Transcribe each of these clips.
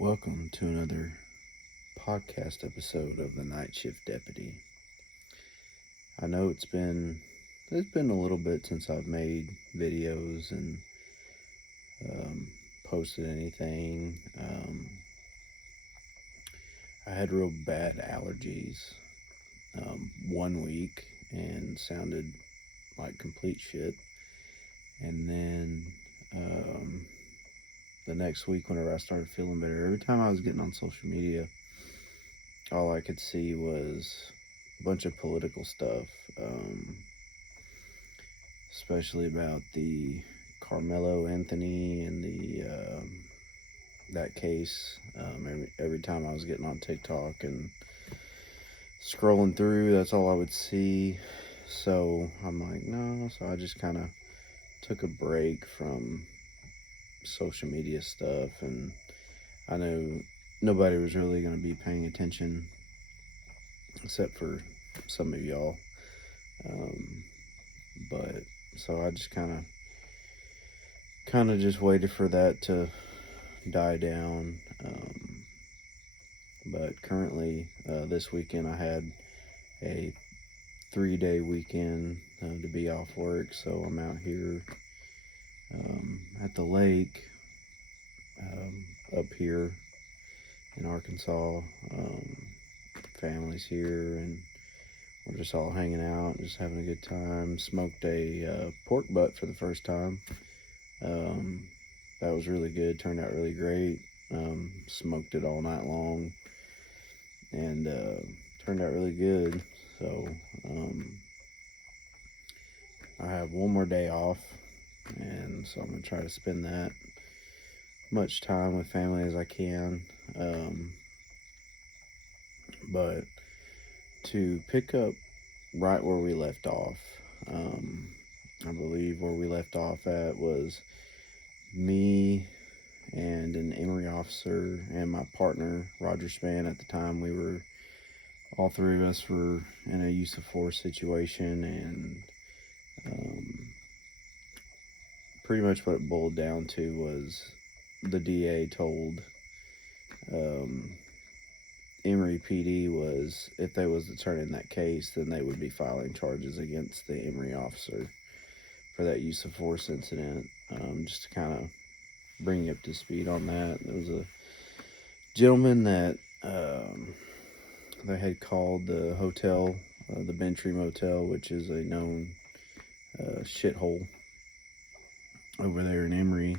Welcome to another podcast episode of the Night Shift Deputy. I know it's been a little bit since I've made videos and posted anything. I had real bad allergies 1 week and sounded like complete shit. And then the next week, whenever I started feeling better, every time I was getting on social media, all I could see was a bunch of political stuff, especially about the Carmelo Anthony and that case. Every time I was getting on TikTok and scrolling through, that's all I would see. So I'm like, no. So I just kind of took a break from social media stuff, and I know nobody was really going to be paying attention except for some of y'all. But so I just kind of just waited for that to die down. But currently, this weekend I had a 3-day weekend to be off work, so I'm out here at the lake up here in Arkansas. Family's here, and we're just all hanging out, just having a good time. Smoked a pork butt for the first time. That was really good. Turned out really great. Smoked it all night long, and turned out really good. So I have one more day off, and so I'm gonna try to spend that much time with family as I can. But to pick up right where we left off, I believe where we left off at was me and an Emory officer and my partner, Roger Spann. At the time, all three of us were in a use of force situation, and pretty much what it boiled down to was the DA told Emory PD was if they was to turn in that case, then they would be filing charges against the Emory officer for that use of force incident. Just to kind of bring you up to speed on that, there was a gentleman that they had called the hotel, the Bentry Motel, which is a known shithole over there in Emory.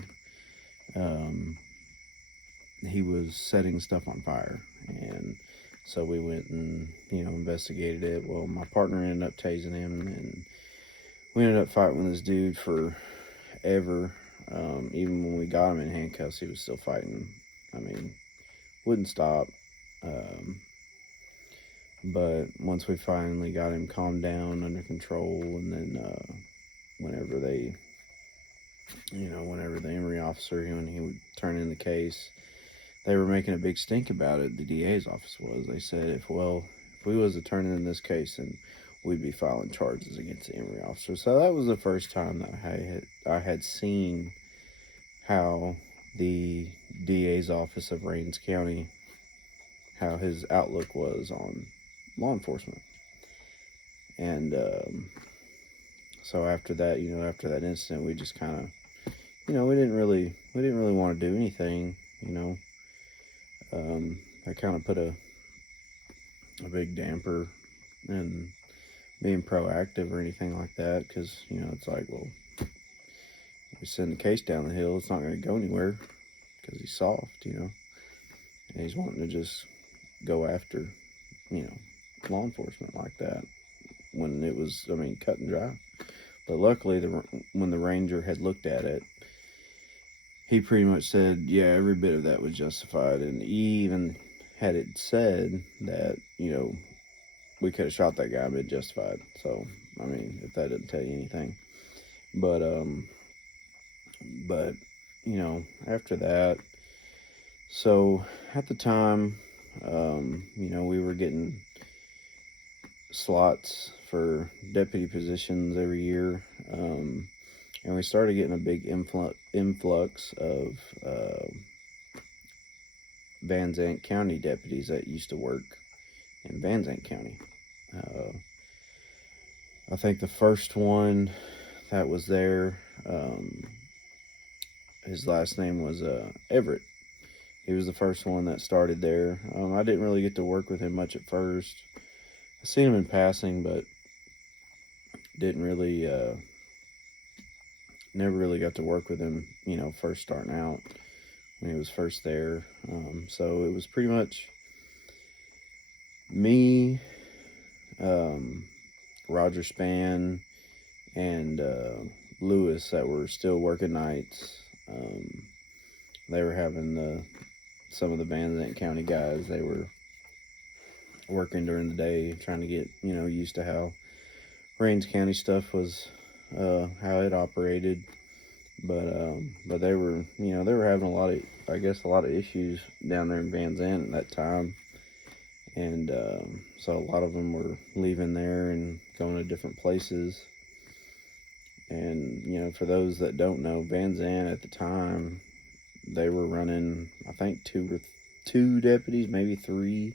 He was setting stuff on fire, and so we went and investigated it. Well, my partner ended up tasing him, and we ended up fighting with this dude forever. Even when we got him in handcuffs, he was still fighting. I mean, wouldn't stop. But once we finally got him calmed down, under control, and then whenever the Emory officer, when he would turn in the case, they were making a big stink about it. The DA's office was. They said, if we was to turn in this case, then we'd be filing charges against the Emory officer. So that was the first time that I had seen how the DA's office of Rains County, how his outlook was on law enforcement. And so after that incident, we just kind of, we didn't really want to do anything. That kind of put a big damper in being proactive or anything like that, because it's like, well, we send the case down the hill, it's not going to go anywhere because he's soft, and he's wanting to just go after law enforcement like that when it was, cut and dry. But luckily, when the ranger had looked at it, he pretty much said, yeah, every bit of that was justified, and he even had it said that we could have shot that guy and been justified. So if that didn't tell you anything. But after that, so at the time, we were getting slots for deputy positions every year, and we started getting a big influx of Van Zant County deputies that used to work in Van Zant County. I think the first one that was there, his last name was Everett. He was the first one that started there. I didn't really get to work with him much at first. I seen him in passing, but didn't really, never really got to work with him, first starting out when he was first there. So it was pretty much me, Roger Spann, and Lewis that were still working nights. They were having some of the Van Zant County guys, they were working during the day, trying to get, used to how Rains County stuff was, how it operated. But they were, they were having a lot of issues down there in Van Zant at that time. And so a lot of them were leaving there and going to different places. And, for those that don't know, Van Zant at the time, they were running, I think, two deputies, maybe three,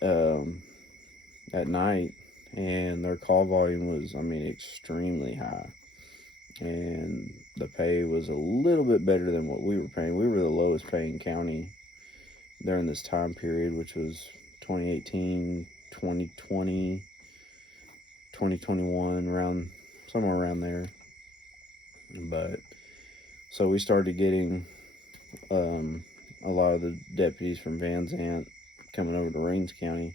at night. And their call volume was, extremely high. And the pay was a little bit better than what we were paying. We were the lowest paying county during this time period, which was 2018, 2020, 2021, somewhere around there. But so we started getting a lot of the deputies from Van Zant coming over to Rains County.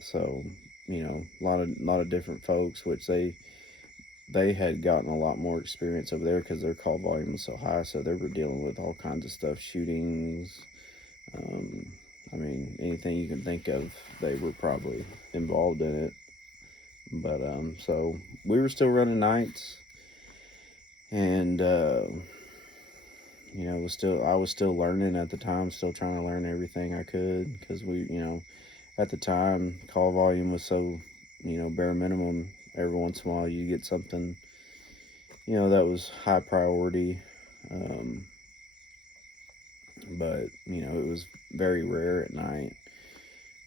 So a lot of different folks, which they had gotten a lot more experience over there because their call volume was so high. So they were dealing with all kinds of stuff, shootings. Anything you can think of, they were probably involved in it. But so we were still running nights, and I was still learning at the time, still trying to learn everything I could, because at the time, call volume was so, bare minimum. Every once in a while you get something, that was high priority. But, it was very rare at night.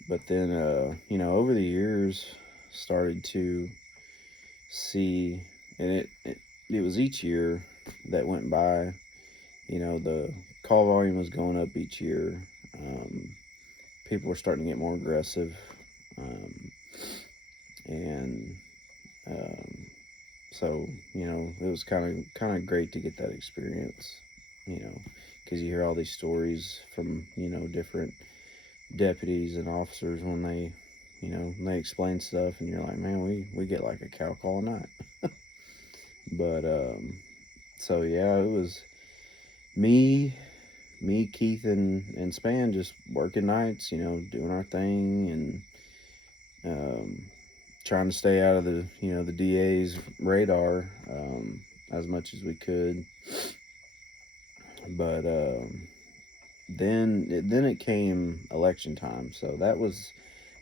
But then, over the years, started to see, and it was each year that went by, the call volume was going up each year. People were starting to get more aggressive. So, it was kind of great to get that experience, because you hear all these stories from, different deputies and officers when they explain stuff, and you're like, man, we get like a cow call a night. But, so yeah, it was me, Keith, and Spann just working nights, doing our thing, and, trying to stay out of the DA's radar, as much as we could. But, then it came election time. So that was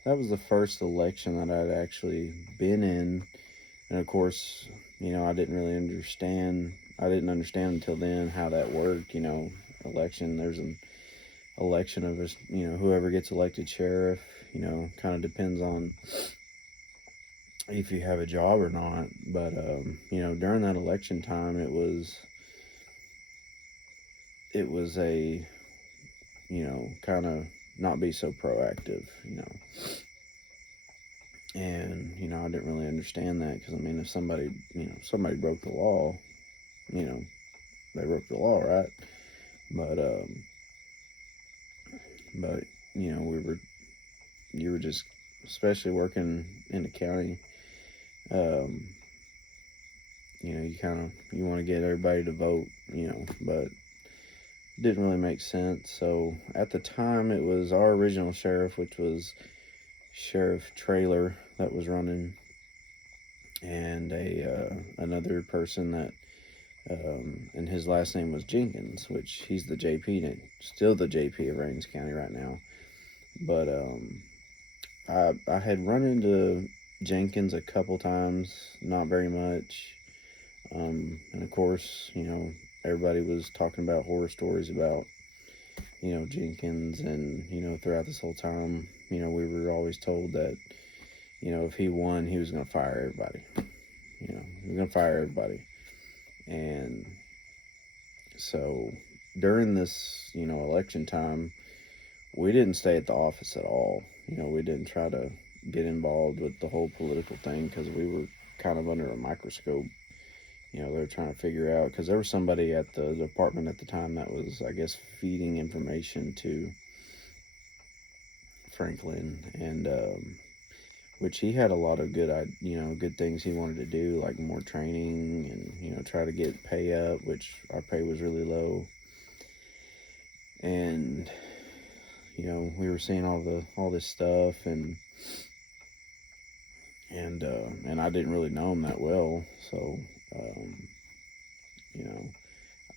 the first election that I'd actually been in. And of course, I didn't understand until then how that worked. Election, there's an election of us, whoever gets elected sheriff, kind of depends on if you have a job or not. But, during that election time, it was a, kind of not be so proactive, and, I didn't really understand that, because, if somebody broke the law, they broke the law, right? But, you were just, especially working in the county, you want to get everybody to vote, but it didn't really make sense. So at the time, it was our original sheriff, which was Sheriff Traylor, that was running, and another person that, and his last name was Jenkins, which he's the JP, still the JP of Rains County right now. But I had run into Jenkins a couple times, not very much. And of course, everybody was talking about horror stories about, Jenkins, and, throughout this whole time, we were always told that, if he won, he was going to fire everybody. He was going to fire everybody. And so during this, election time, we didn't stay at the office at all. We didn't try to get involved with the whole political thing because we were kind of under a microscope. They were trying to figure out, because there was somebody at the department at the time that was, I guess, feeding information to Franklin, and which he had a lot of good things he wanted to do, like more training and, try to get pay up, which our pay was really low. And, we were seeing all this stuff, and I didn't really know him that well. So,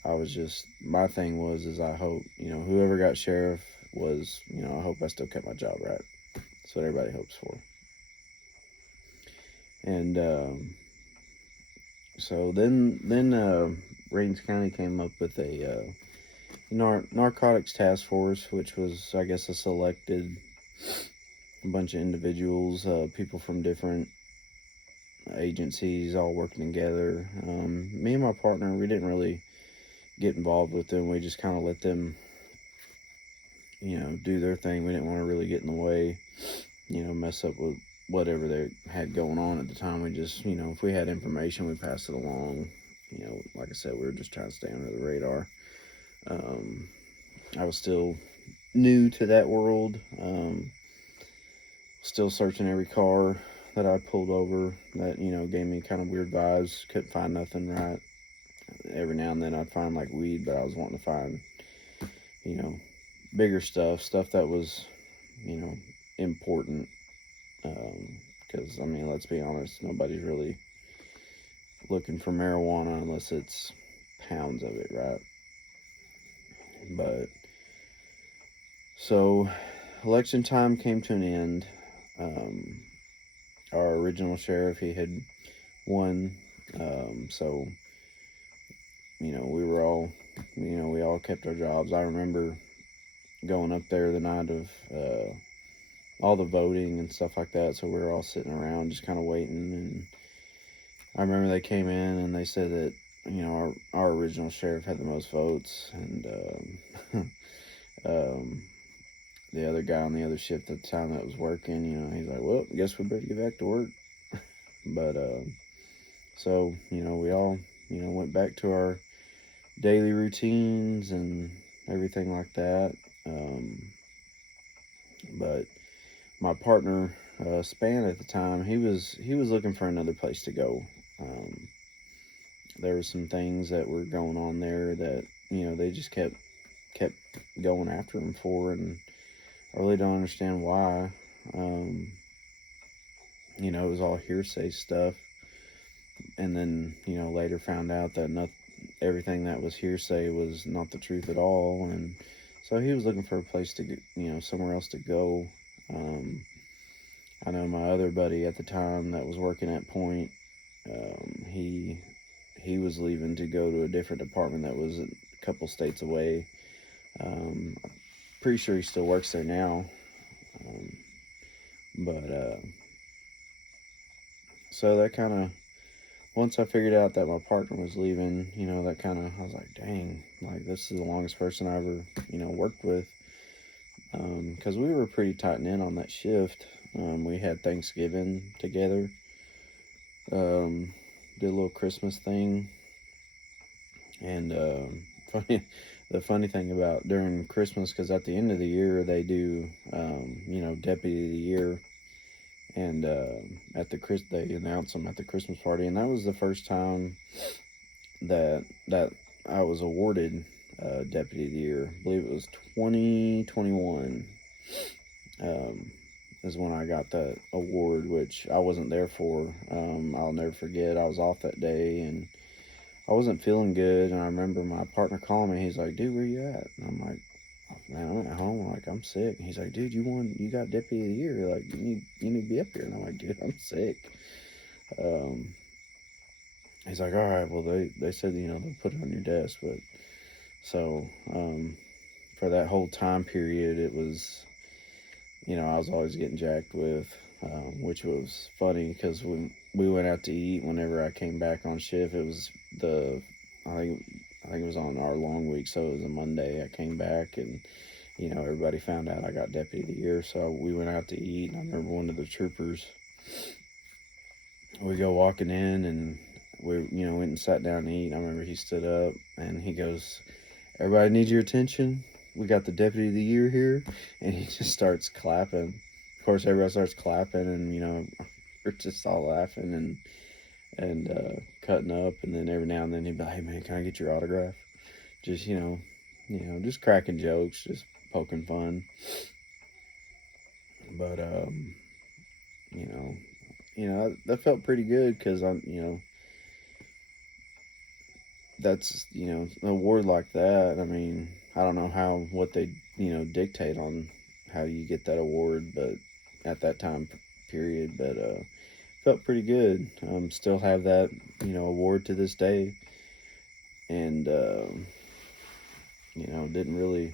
I was just, my thing is I hope, whoever got sheriff was, I hope I still kept my job, right? That's what everybody hopes for. And so then Rains County came up with a narcotics task force, which was, I guess, a bunch of individuals, people from different agencies, all working together. Me and my partner, we didn't really get involved with them. We just kind of let them, do their thing. We didn't want to really get in the way, mess up with whatever they had going on at the time. We just, if we had information, we passed it along. Like I said, we were just trying to stay under the radar. I was still new to that world. Still searching every car that I pulled over that, gave me kind of weird vibes. Couldn't find nothing right. Every now and then I'd find like weed, but I was wanting to find, bigger stuff that was, important. Because, let's be honest, nobody's really looking for marijuana unless it's pounds of it, right? But, so, election time came to an end. Our original sheriff, he had won, so, we were all, we all kept our jobs. I remember going up there the night of all the voting and stuff like that, so we were all sitting around just kind of waiting, and I remember they came in and they said that, our original sheriff had the most votes, and the other guy on the other shift at the time that was working, he's like, well, I guess we better get back to work. But, so, we all, went back to our daily routines and everything like that. But my partner, Span at the time, he was looking for another place to go. There were some things that were going on there that, they just kept going after him for, and I really don't understand why. It was all hearsay stuff, and then, later found out that everything that was hearsay was not the truth at all, and so he was looking for a place to get, somewhere else to go. I know my other buddy at the time that was working at Point, he was leaving to go to a different department that was a couple states away. Pretty sure he still works there now. But so that kind of, once I figured out that my partner was leaving, that kind of, I was like, dang, like, this is the longest person I ever, worked with. Because we were pretty tight-knit on that shift. We had Thanksgiving together. Did a little Christmas thing. And the funny thing about during Christmas, because at the end of the year, they do, Deputy of the Year. And they announce them at the Christmas party, and that was the first time that I was awarded Deputy of the Year. I believe it was 2021 is when I got that award, which I wasn't there for. I'll never forget. I was off that day, and I wasn't feeling good, and I remember my partner calling me. He's like, dude, where you at? And I'm like, man, I'm at home. Like, I'm sick. And he's like, dude, you got Deputy of the Year. Like, you need to be up here. And I'm like, dude, I'm sick. And he's like, all right, well, they said, they'll put it on your desk. But so for that whole time period, it was, I was always getting jacked with, which was funny because when we went out to eat, whenever I came back on shift, it was I think, it was on our long week, so it was a Monday. I came back and, everybody found out I got Deputy of the Year, so we went out to eat, and I remember one of the troopers, we go walking in, and we, went and sat down and eat. I remember he stood up, and he goes, everybody needs your attention. We got the Deputy of the Year here. And he just starts clapping. Of course, everybody starts clapping, and, we're just all laughing and cutting up. And then every now and then he'd be like, hey, man, can I get your autograph? Just, just cracking jokes, just poking fun. But, that felt pretty good because that's, an award like that. I mean, I don't know what they, dictate on how you get that award, but at that time period, but felt pretty good. Still have that, award to this day, and didn't really,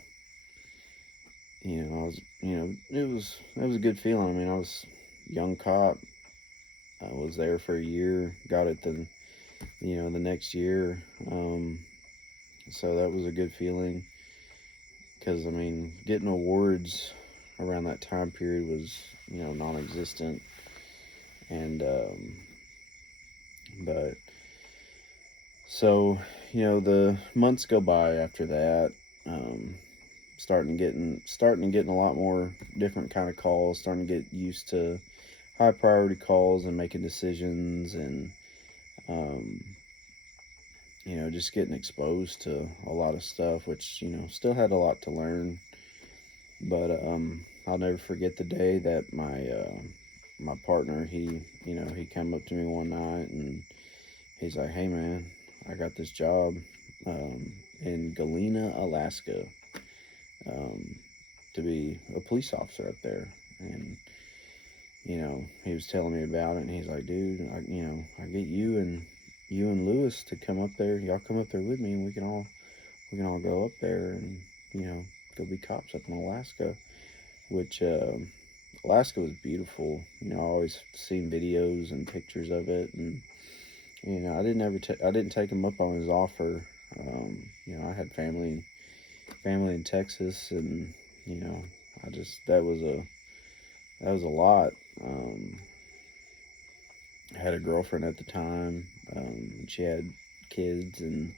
I was, it was a good feeling. I mean, I was a young cop. I was there for a year, got it the next year. So that was a good feeling because, I mean, getting awards around that time period was, non-existent. And, but, so, the months go by after that, starting to get a lot more different kind of calls, starting to get used to high priority calls and making decisions, and, just getting exposed to a lot of stuff, which, still had a lot to learn. But I'll never forget the day that my partner, he came up to me one night and he's like, hey man, I got this job in Galena, Alaska, to be a police officer up there. And he was telling me about it, and he's like, dude, I get you and Lewis to come up there. Y'all come up there with me, and we can all go up there and go be cops up in Alaska. Which Alaska was beautiful. I always seen videos and pictures of it, and I didn't take him up on his offer. I had family in Texas, and I just that was a lot. I had a girlfriend at the time. She had kids, and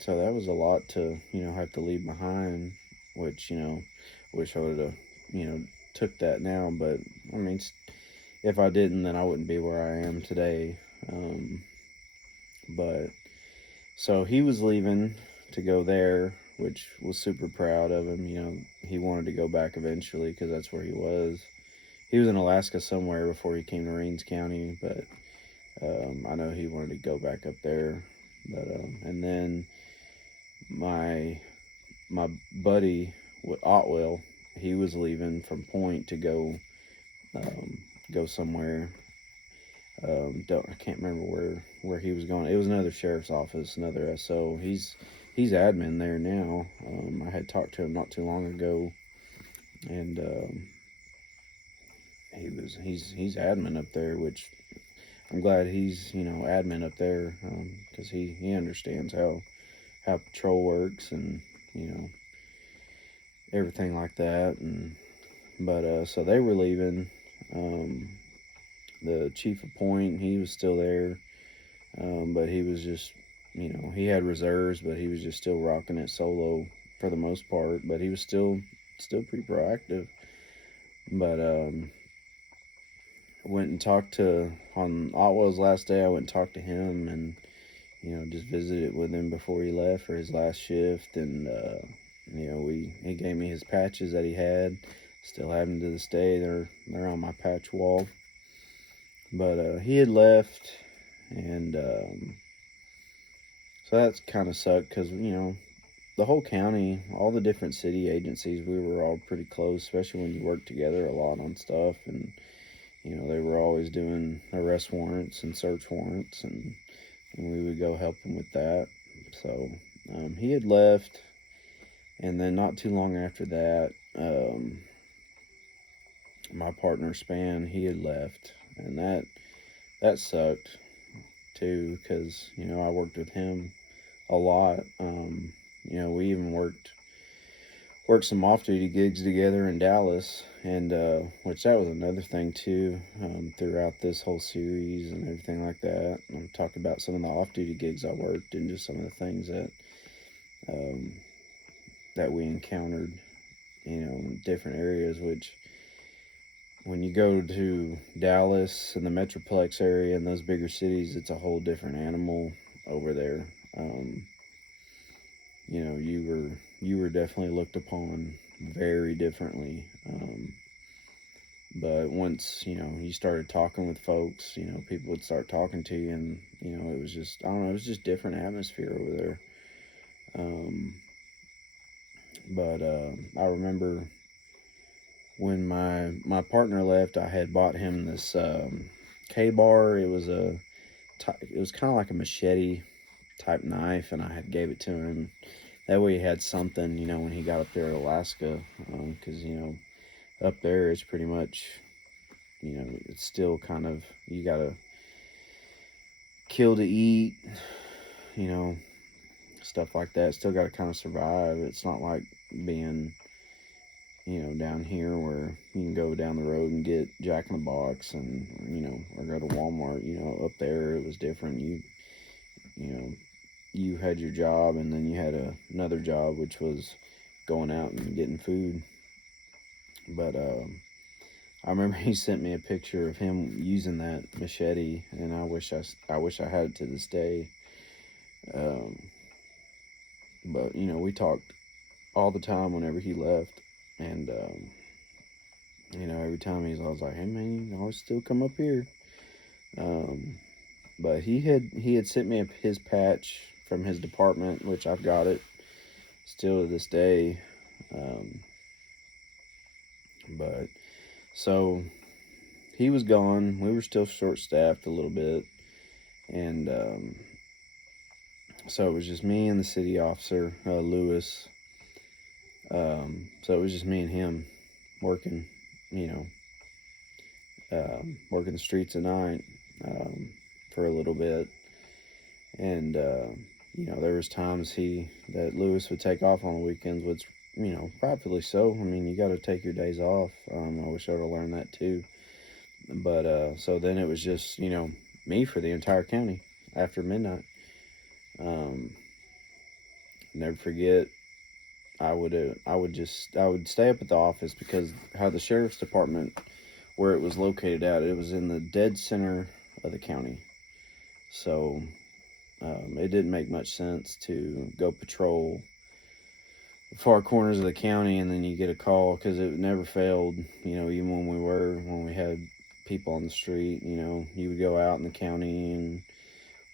so that was a lot to have to leave behind. Which wish I would have took that now. But I mean, if I didn't, then I wouldn't be where I am today. But so he was leaving to go there, which was super proud of him. He wanted to go back eventually because that's where he was. He was in Alaska somewhere before he came to Rains County, but I know he wanted to go back up there. But and then my buddy Otwell, he was leaving from Point to go somewhere. I can't remember where he was going. It was another sheriff's office, another SO. He's admin there now. I had talked to him not too long ago, and he's admin up there, which I'm glad he's admin up there because he understands how patrol works and everything like that. And but so they were leaving. The chief of Point, he was still there, but he was just he had reserves, but he was just still rocking it solo for the most part. But he was still pretty proactive. But I went and talked on Otwell's last day. I went and talked to him, and just visited with him before he left for his last shift. And he gave me his patches that he had. Still have them to this day. They're on my patch wall. But he had left, and so that's kind of sucked because the whole county, all the different city agencies, we were all pretty close, especially when you work together a lot on stuff. And they were always doing arrest warrants and search warrants, and we would go help them with that. So he had left, and then not too long after that, my partner Span, he had left, and that sucked too, because I worked with him a lot. We even worked some off-duty gigs together in Dallas, and which that was another thing too, throughout this whole series and everything like that. I'm talking about some of the off-duty gigs I worked and just some of the things um, that we encountered, in different areas. Which, when you go to Dallas and the Metroplex area and those bigger cities, it's a whole different animal over there. You were definitely looked upon very differently. But once, you started talking with folks, people would start talking to you, and, it was just, I don't know, it was just different atmosphere over there. But I remember when my partner left, I had bought him this K-bar. It was kind of like a machete type knife, and I had gave it to him. That way he had something, when he got up there to Alaska, because, up there it's pretty much, it's still kind of, you gotta kill to eat, stuff like that. Still gotta kind of survive. It's not like being, down here where you can go down the road and get Jack in the Box and, or go to Walmart. Up there it was different. You had your job, and then you had another job, which was going out and getting food. But I remember he sent me a picture of him using that machete, and I wish I had it to this day. But we talked all the time whenever he left, and every time I was like, "Hey man, you can always still come up here." But he had sent me his patch from his department, which I've got it still to this day. But so he was gone. We were still short-staffed a little bit, and so it was just me and the city officer, Lewis. So it was just me and him working, working the streets at night for a little bit. And there was times that Lewis would take off on the weekends, which, probably so. I mean, you got to take your days off. I wish I would have learned that too. But so then it was just, me for the entire county after midnight. Never forget, I would stay up at the office, because how the sheriff's department, where it was located at, it was in the dead center of the county. So it didn't make much sense to go patrol the far corners of the county and then you get a call, because it never failed. Even when we had people on the street, you would go out in the county and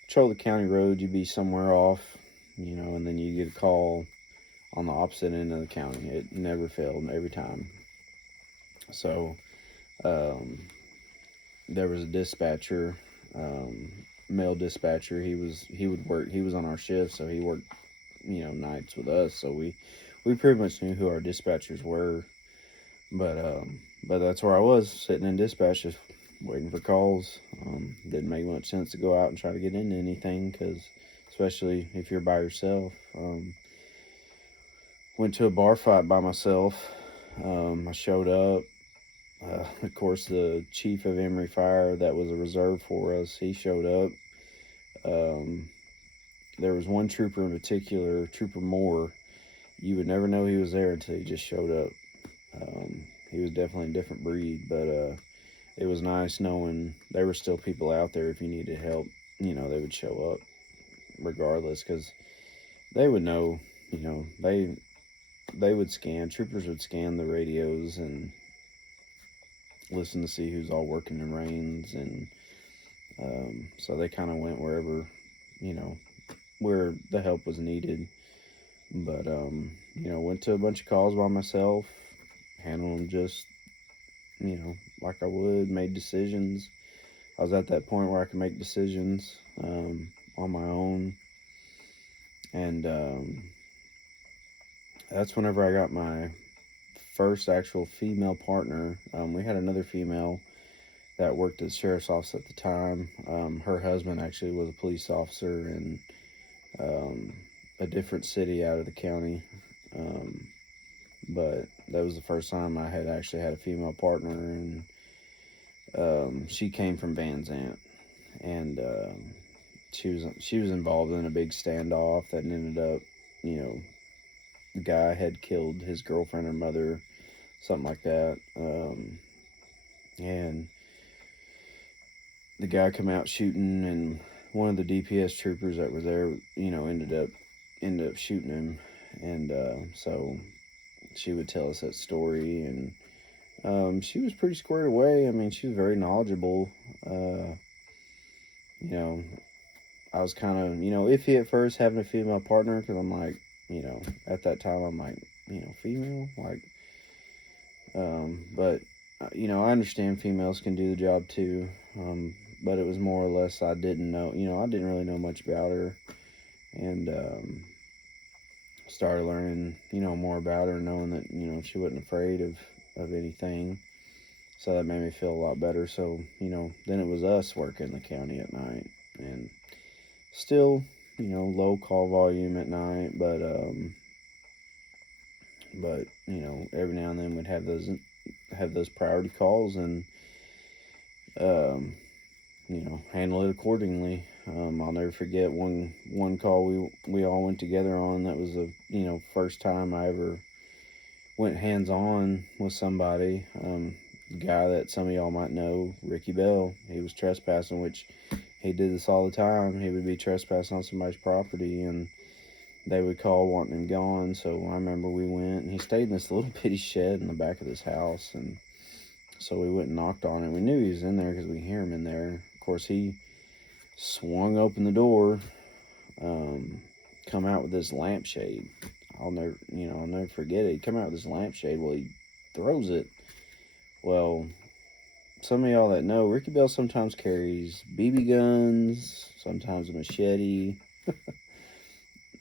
patrol the county road. You'd be somewhere off, and then you get a call on the opposite end of the county. It never failed, every time. So there was a dispatcher, male dispatcher. He was on our shift, so he worked nights with us, so we pretty much knew who our dispatchers were. But that's where I was, sitting in dispatch, just waiting for calls. Didn't make much sense to go out and try to get into anything, because especially if you're by yourself. Went to a bar fight by myself. I showed up. Of course, the chief of Emory Fire, that was a reserve for us, he showed up. There was one trooper in particular, Trooper Moore. You would never know he was there until he just showed up. He was definitely a different breed, but it was nice knowing there were still people out there. If you needed help, they would show up regardless, because they would know, they would troopers would scan the radios and listen to see who's all working the reins, and so they kind of went wherever, where the help was needed. But went to a bunch of calls by myself, handled them just like I would, made decisions. I was at that point where I could make decisions on my own, and that's whenever I got my first actual female partner. We had another female that worked at the sheriff's office at the time. Her husband actually was a police officer in um, a different city out of the county. Um, but that was the first time I had actually had a female partner, and she came from Van Zant, and she was involved in a big standoff that ended up, the guy had killed his girlfriend or mother, something like that, and the guy come out shooting, and one of the DPS troopers that were there, ended up shooting him, and so she would tell us that story, and she was pretty squared away. I mean, she was very knowledgeable. You know, I was kind of, iffy at first having a female partner because I'm like, at that time I'm like, female, like, but I understand females can do the job too. But it was more or less I didn't know, I didn't really know much about her, and started learning, more about her, knowing that she wasn't afraid of anything. So that made me feel a lot better. So then it was us working the county at night, and still, low call volume at night, but every now and then we'd have those priority calls, and handle it accordingly. I'll never forget one call we all went together on. That was the first time I ever went hands on with somebody. The guy that some of y'all might know, Ricky Bell. He was trespassing, which he did this all the time. He would be trespassing on somebody's property, and they would call wanting him gone. So I remember we went, and he stayed in this little bitty shed in the back of this house, and so we went and knocked on it. We knew he was in there because we hear him in there. Of course, he swung open the door, come out with this lampshade. I'll never forget it. He come out with this lampshade. Well, he throws it. Well, some of y'all that know, Ricky Bell sometimes carries BB guns, sometimes a machete.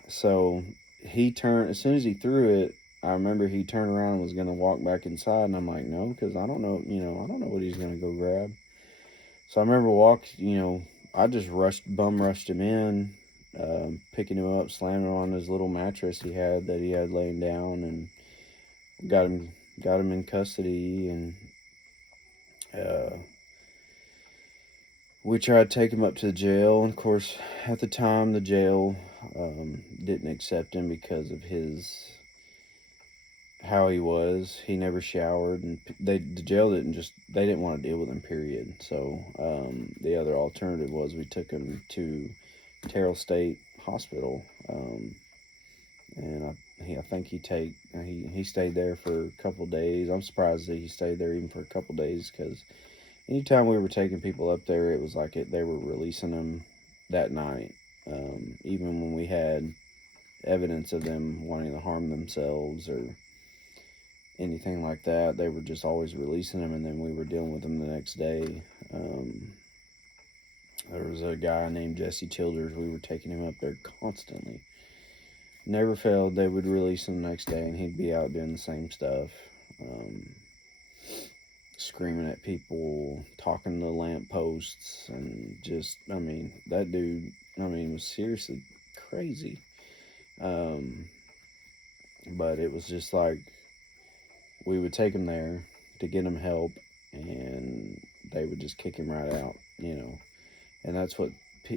So he turned, as soon as he threw it, I remember he turned around and was going to walk back inside, and I'm like, no, because I don't know what he's going to go grab. So I remember I just bum rushed him in, picking him up, slamming him on his little mattress he had laying down, and got him in custody, and we tried to take him up to the jail. And of course, at the time, the jail didn't accept him because of how he was. He never showered, and the jail didn't want to deal with him, period. So the other alternative was we took him to Terrell State Hospital, and I think he stayed there for a couple of days. I'm surprised that he stayed there even for a couple of days, because anytime we were taking people up there, it was like they were releasing them that night. Even when we had evidence of them wanting to harm themselves or anything like that, they were just always releasing them, and then we were dealing with them the next day. There was a guy named Jesse Childers. We were taking him up there constantly. Never failed. They would release him the next day, and he'd be out doing the same stuff. Screaming at people, talking to lampposts, and just, that dude, was seriously crazy. But it was just like, we would take him there to get him help, and they would just kick him right out, and that's what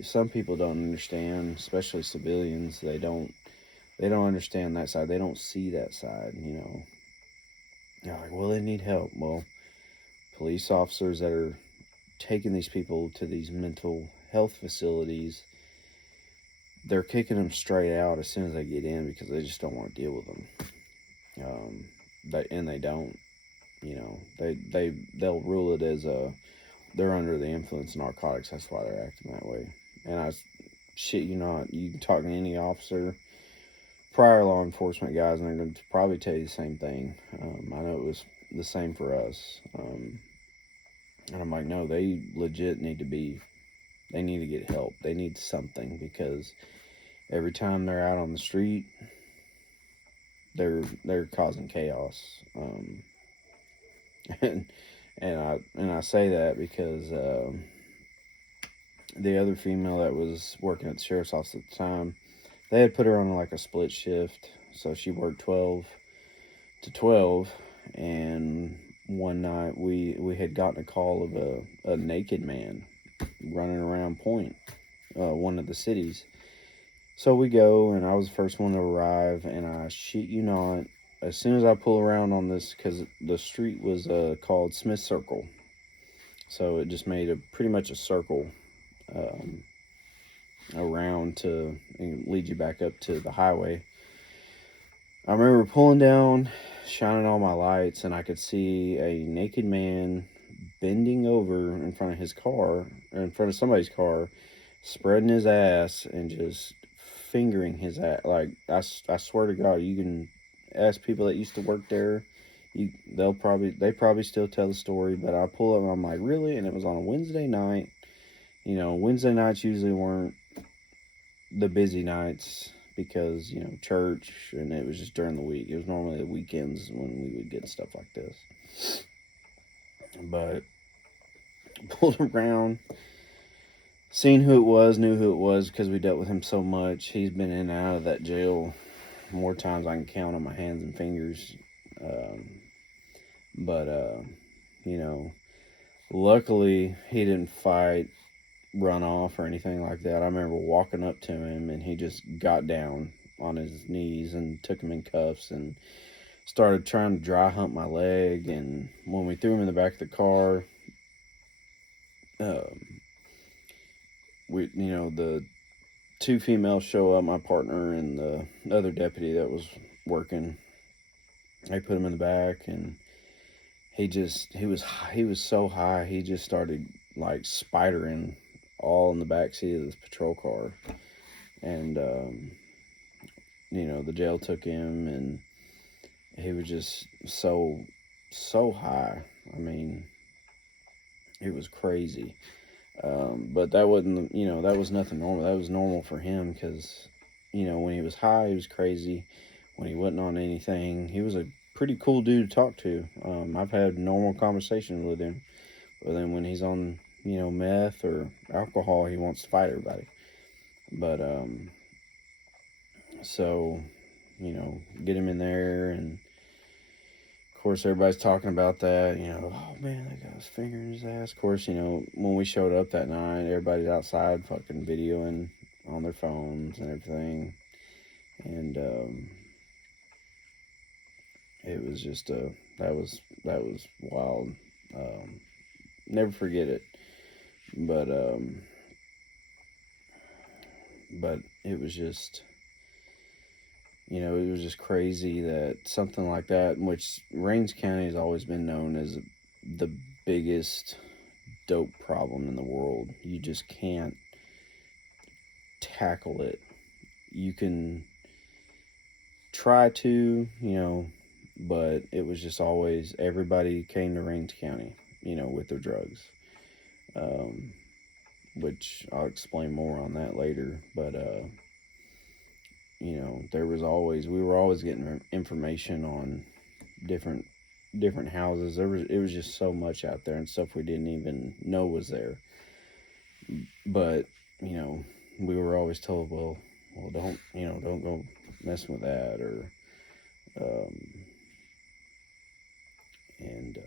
some people don't understand, especially civilians. They don't understand that side. They don't see that side. They're like, well, they need help. Well, police officers that are taking these people to these mental health facilities, they're kicking them straight out as soon as they get in, because they just don't want to deal with them. They don't. They'll rule it as they're under the influence of narcotics. That's why they're acting that way. And shit you not, you can talk to any officer, prior law enforcement guys, and they're going to probably tell you the same thing. I know it was the same for us. And I'm like, no, they legit need to get help. They need something, because every time they're out on the street, they're causing chaos. And I say that because the other female that was working at the sheriff's office at the time, they had put her on like a split shift, so she worked 12 to 12. And one night we had gotten a call of a naked man running around Point, one of the cities. So we go, and I was the first one to arrive, and I shit you not, as soon as I pull around on this, because the street was called Smith Circle, so it just made a pretty much a circle um, around to lead you back up to the highway. I remember pulling down, shining all my lights, and I could see a naked man bending over in front of his car, or in front of somebody's car, spreading his ass and just fingering his ass. Like, I swear to God, you can ask people that used to work there. They probably still tell the story. But I pull up and I'm like, really? And it was on a Wednesday night. Wednesday nights usually weren't the busy nights, because church, and it was just during the week. It was normally the weekends when we would get stuff like this. But pulled around, seen who it was, knew who it was, because we dealt with him so much. He's been in and out of that jail more times I can count on my hands and fingers. But luckily he didn't fight, run off, or anything like that. I remember walking up to him, and he just got down on his knees and took him in cuffs and started trying to dry hump my leg. And when we threw him in the back of the car, the two females show up, my partner and the other deputy that was working. They put him in the back, and he was so high, he just started like spidering all in the back seat of this patrol car. And the jail took him, and he was just so high. I mean, it was crazy. But that wasn't, that was nothing normal. That was normal for him, because when he was high, he was crazy. When he wasn't on anything, he was a pretty cool dude to talk to. I've had normal conversations with him. But then when he's on, meth or alcohol, he wants to fight everybody. But so get him in there, and of course everybody's talking about that. Oh man, that guy was fingering his ass. Of course, when we showed up that night, everybody's outside fucking videoing on their phones and everything. And it was just that was wild. Never forget it. But it was just, it was just crazy that something like that, which Rains County has always been known as the biggest dope problem in the world. You just can't tackle it. You can try to, but it was just always, everybody came to Rains County, with their drugs. Which I'll explain more on that later. But we were always getting information on different houses. It was just so much out there, and stuff we didn't even know was there. But we were always told, well, don't go messing with that, or and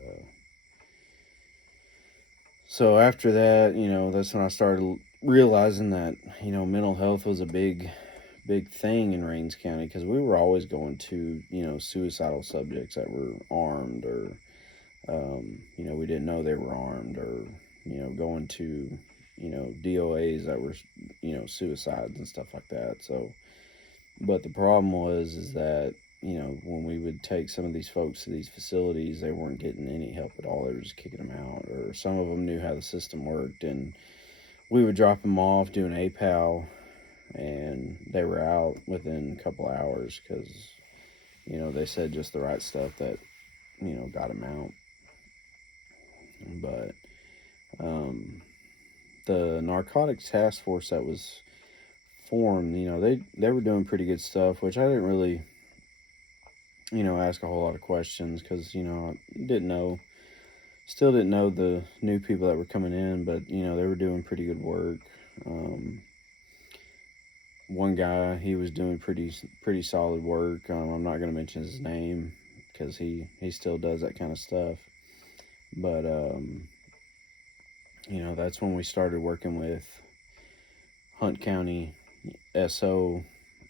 so after that, that's when I started realizing that mental health was a big thing in Rains County, because we were always going to suicidal subjects that were armed, or we didn't know they were armed, or going to DOAs that were suicides and stuff like that. So, but the problem is that when we would take some of these folks to these facilities, they weren't getting any help at all. They were just kicking them out, or some of them knew how the system worked, and we would drop them off, do an APAL, and they were out within a couple hours, because they said just the right stuff that got them out. But The narcotics task force that was formed, they were doing pretty good stuff, which I didn't really, ask a whole lot of questions because, I didn't know, still didn't know the new people that were coming in, but, they were doing pretty good work. One guy, he was doing pretty solid work. I'm not going to mention his name because he still does that kind of stuff. But that's when we started working with Hunt County SO,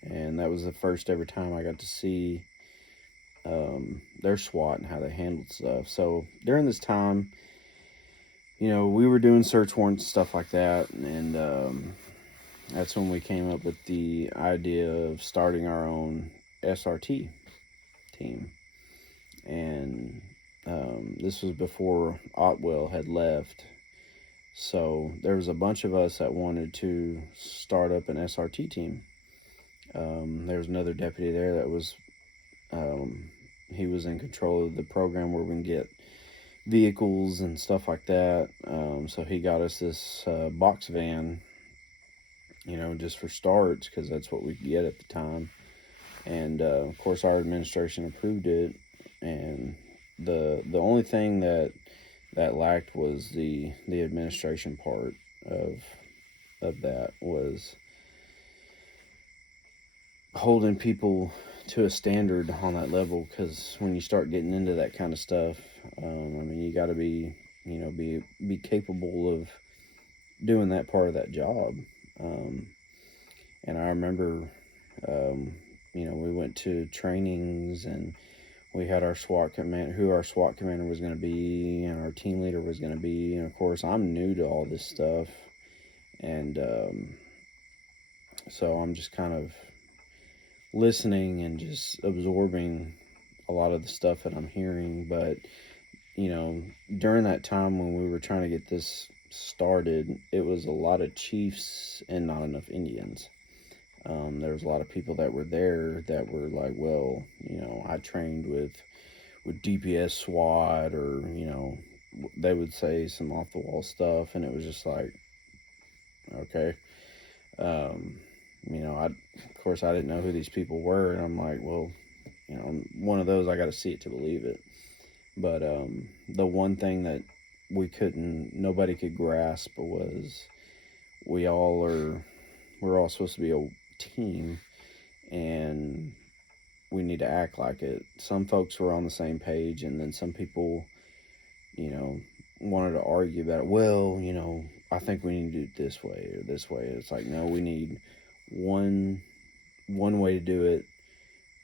and that was the first ever time I got to see their SWAT and how they handled stuff. So during this time, we were doing search warrants and stuff like that, and that's when we came up with the idea of starting our own SRT team. And this was before Otwell had left. So there was a bunch of us that wanted to start up an SRT team. There was another deputy there that was, he was in control of the program where we can get vehicles and stuff like that. So he got us this box van, just for starts, because that's what we could get at the time. And of course, our administration approved it. And the only thing that lacked was the administration part of that, was holding people to a standard on that level, because when you start getting into that kind of stuff, you got to be be capable of doing that part of that job. And I remember we went to trainings, and we had our SWAT commander, who our SWAT commander was going to be, and our team leader was going to be. And of course, I'm new to all this stuff, and so I'm just kind of listening and just absorbing a lot of the stuff that I'm hearing. But during that time when we were trying to get this started, it was a lot of chiefs and not enough Indians. There was a lot of people that were there that were like, well, I trained with DPS SWAT, or they would say some off the wall stuff, and it was just like, okay. Of course, I didn't know who these people were, and I'm like, well, one of those, I got to see it to believe it. But the one thing that nobody could grasp was we're all supposed to be a team, and we need to act like it. Some folks were on the same page, and then some people, wanted to argue about it. Well, I think we need to do it this way or this way. It's like, no, we need one way to do it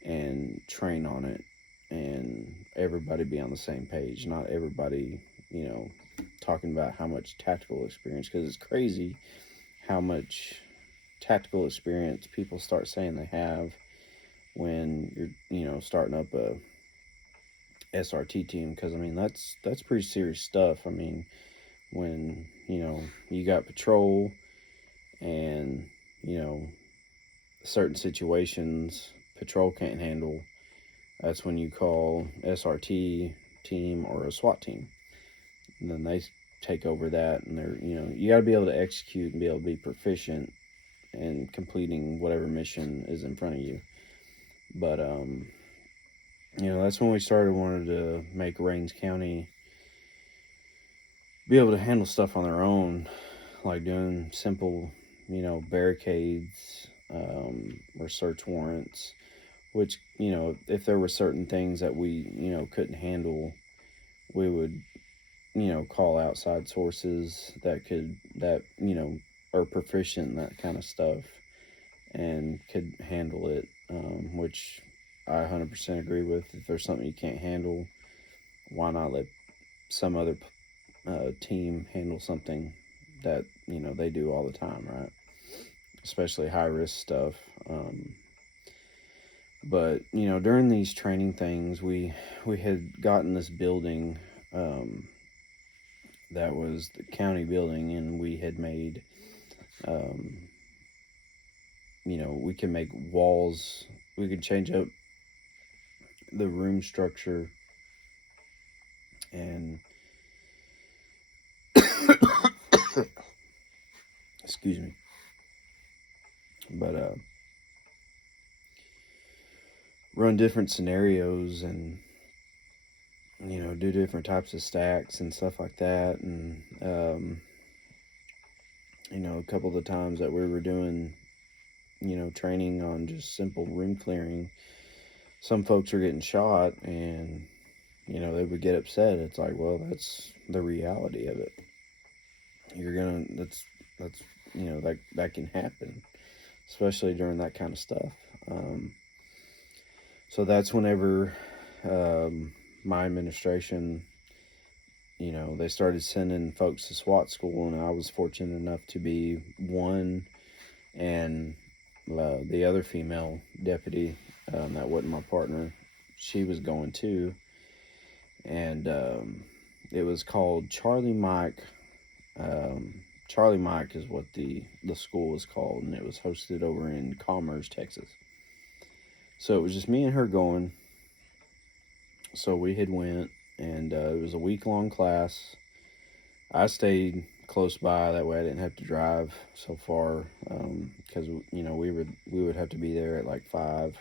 and train on it, and everybody be on the same page. Not everybody, talking about how much tactical experience, because it's crazy how much tactical experience people start saying they have when you're, starting up a SRT team, because that's pretty serious stuff. When you got patrol, and certain situations patrol can't handle, that's when you call SRT team or a SWAT team, and then they take over that, and they're you got to be able to execute and be able to be proficient in completing whatever mission is in front of you. But that's when we started wanting to make Rains County be able to handle stuff on their own, like doing simple, barricades, or search warrants, which, if there were certain things that we, couldn't handle, we would, call outside sources that are proficient in that kind of stuff and could handle it, which I 100% agree with. If there's something you can't handle, why not let some other team handle something that they do all the time, right? Especially high risk stuff. But during these training things, we had gotten this building that was the county building, and we had made we can make walls, we could change up the room structure, and Excuse me. But run different scenarios and do different types of stacks and stuff like that. And a couple of the times that we were doing training on just simple room clearing, some folks were getting shot, and they would get upset. It's like, well, that's the reality of it. That's that can happen, especially during that kind of stuff. So that's whenever my administration, they started sending folks to SWAT school, and I was fortunate enough to be one, and the other female deputy that wasn't my partner, she was going too, and it was called Charlie Mike. Charlie Mike is what the school was called, and it was hosted over in Commerce, Texas. So it was just me and her going. So we had went, and it was a week-long class. I stayed close by, that way I didn't have to drive so far, because we would have to be there at like 5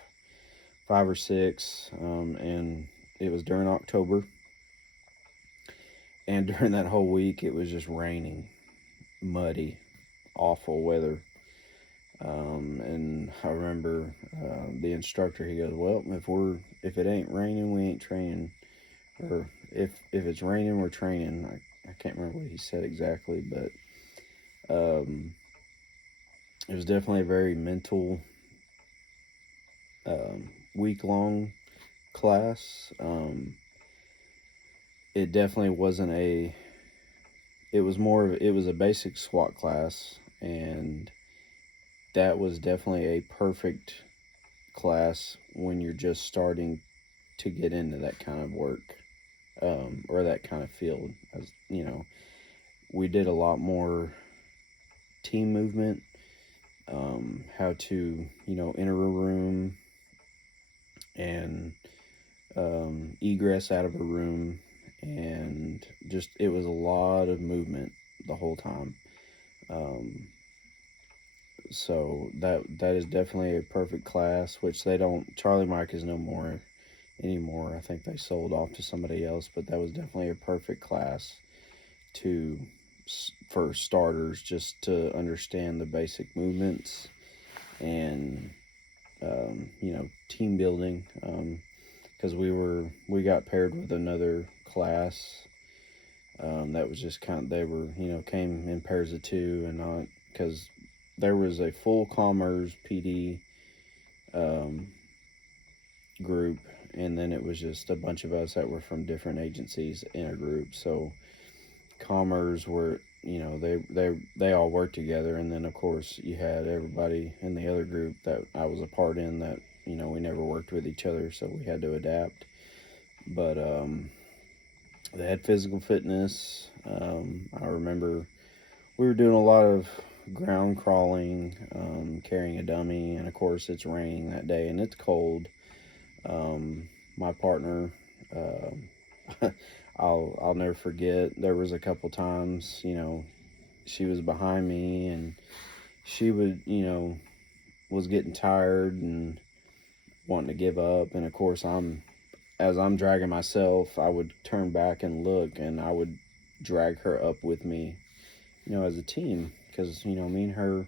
or 6, and it was during October, and during that whole week it was just raining, muddy, awful weather. And I remember the instructor, he goes, well, if it ain't raining, we ain't training, or if it's raining, we're training. I can't remember what he said exactly, but it was definitely a very mental week-long class. It definitely wasn't it was a basic SWAT class, and that was definitely a perfect class when you're just starting to get into that kind of work, or that kind of field. As we did a lot more team movement, how to enter a room and egress out of a room, and just it was a lot of movement the whole time. So that is definitely a perfect class, which they don't. Charlie Mike is no more anymore. I think they sold off to somebody else, but that was definitely a perfect class for starters, just to understand the basic movements and team building, because we got paired with another class that was just they were came in pairs of 2, and not because there was a full Commerce PD group, and then it was just a bunch of us that were from different agencies in a group. So Commerce were they all worked together, and then of course you had everybody in the other group that I was a part in that we never worked with each other, so we had to adapt. But they had physical fitness. I remember we were doing a lot of ground crawling, carrying a dummy, and of course it's raining that day and it's cold. My partner, I'll never forget, there was a couple times, she was behind me, and she was getting tired and wanting to give up, and of course as I'm dragging myself, I would turn back and look, and I would drag her up with me, as a team, because me and her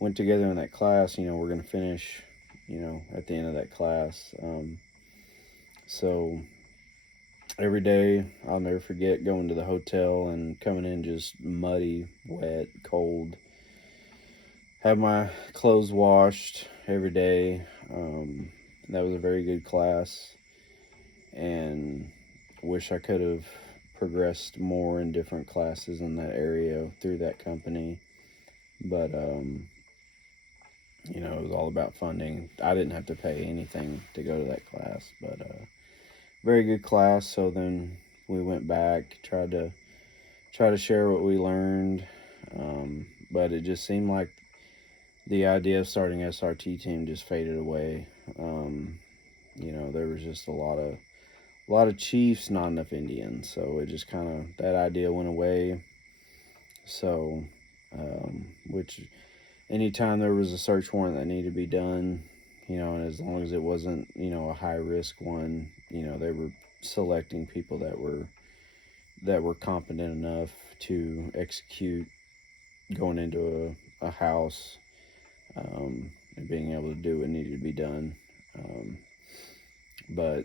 went together in that class. We're going to finish at the end of that class. So every day, I'll never forget going to the hotel and coming in just muddy, wet, cold. Have my clothes washed every day. That was a very good class, and wish I could have progressed more in different classes in that area through that company. But it was all about funding. I didn't have to pay anything to go to that class, but very good class. So then we went back, tried to share what we learned, but it just seemed like the idea of starting SRT team just faded away. There was just a lot of chiefs, not enough Indians, so it just that idea went away. So, which anytime there was a search warrant that needed to be done, and as long as it wasn't, a high risk one, they were selecting people that were competent enough to execute going into a house, and being able to do what needed to be done. But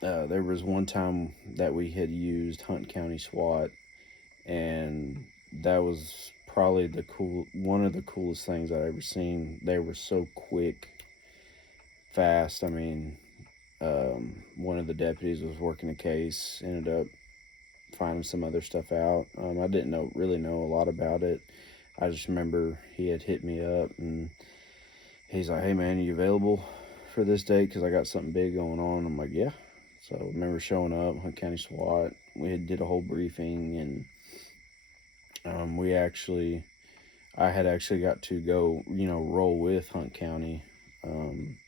there was one time that we had used Hunt County SWAT, and that was probably one of the coolest things I've ever seen. They were so quick, fast. I mean, one of the deputies was working a case, ended up finding some other stuff out. I didn't really know a lot about it. I just remember he had hit me up, and he's like, "Hey man, are you available for this date? Because I got something big going on." I'm like, "Yeah." So I remember showing up, Hunt County SWAT. We did a whole briefing, and I had actually got to go, roll with Hunt County. Um,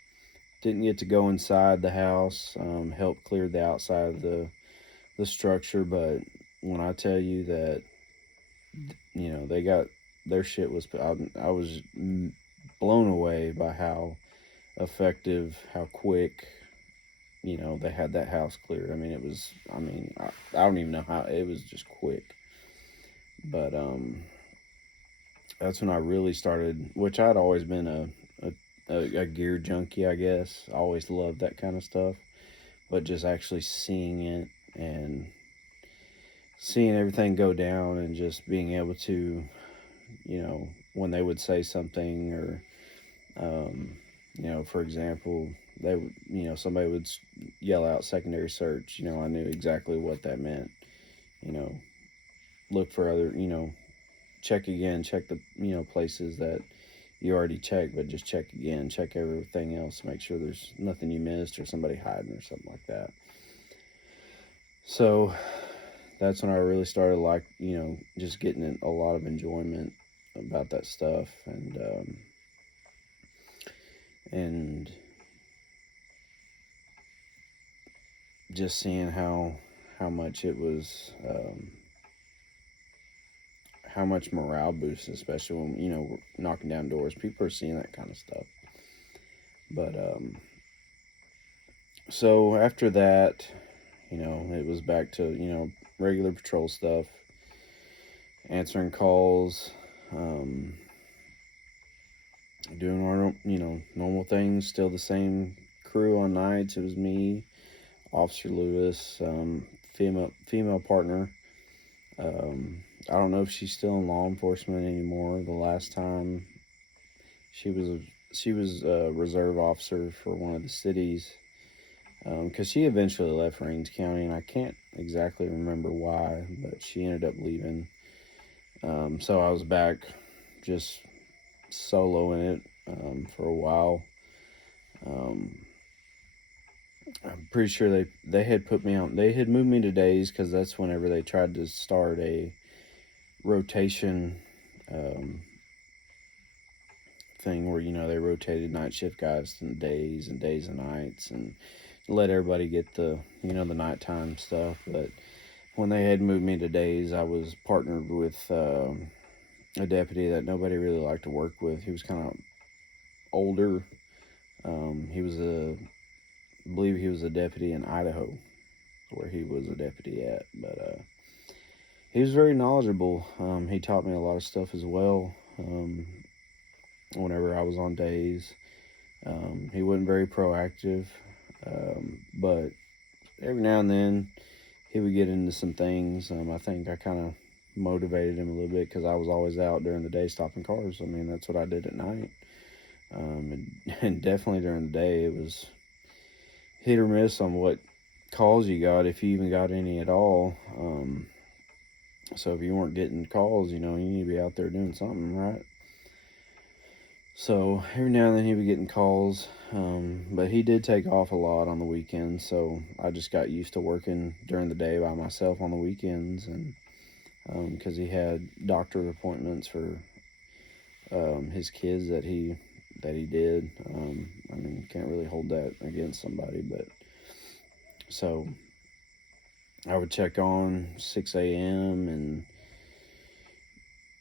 didn't get to go inside the house, help clear the outside of the structure, but when I tell you that, they got their shit was, I was blown away by how effective, how quick, they had that house cleared. I mean, I don't even know how, it was just quick. But that's when I really started, which I'd always been a gear junkie, I guess. I always loved that kind of stuff. But just actually seeing it and seeing everything go down and just being able to, when they would say something or, for example, they would, somebody would yell out secondary search, I knew exactly what that meant. You know, look for other, check again, check the, places that you already checked, but just check again, check everything else, make sure there's nothing you missed or somebody hiding or something like that. So that's when I really started, like, just getting a lot of enjoyment about that stuff, and just seeing how much it was, how much morale boosts, especially when, we're knocking down doors. People are seeing that kind of stuff. But so after that, it was back to, regular patrol stuff, answering calls, doing our, normal things. Still the same crew on nights. It was me, Officer Lewis, female partner. I don't know if she's still in law enforcement anymore. The last time she was a reserve officer for one of the cities, because she eventually left Rains County, and I can't exactly remember why, but she ended up leaving. So I was back just solo in it, for a while. I'm pretty sure they had put me on. They had moved me to days because that's whenever they tried to start a rotation, thing where, they rotated night shift guys to days and days and nights, and let everybody get the, the nighttime stuff. But when they had moved me to days, I was partnered with, a deputy that nobody really liked to work with. He was kind of older. I believe he was a deputy in Idaho, where he was a deputy at. But he was very knowledgeable. He taught me a lot of stuff as well. Whenever I was on days, he wasn't very proactive, but every now and then he would get into some things. I think I kind of motivated him a little bit because I was always out during the day stopping cars. I mean, that's what I did at night. And definitely during the day, it was hit or miss on what calls you got, if you even got any at all. So if you weren't getting calls, you need to be out there doing something, right? So every now and then he would get calls, but he did take off a lot on the weekends. So I just got used to working during the day by myself on the weekends, and because he had doctor appointments for his kids that he did. I mean, can't really hold that against somebody, but so I would check on 6 a.m. and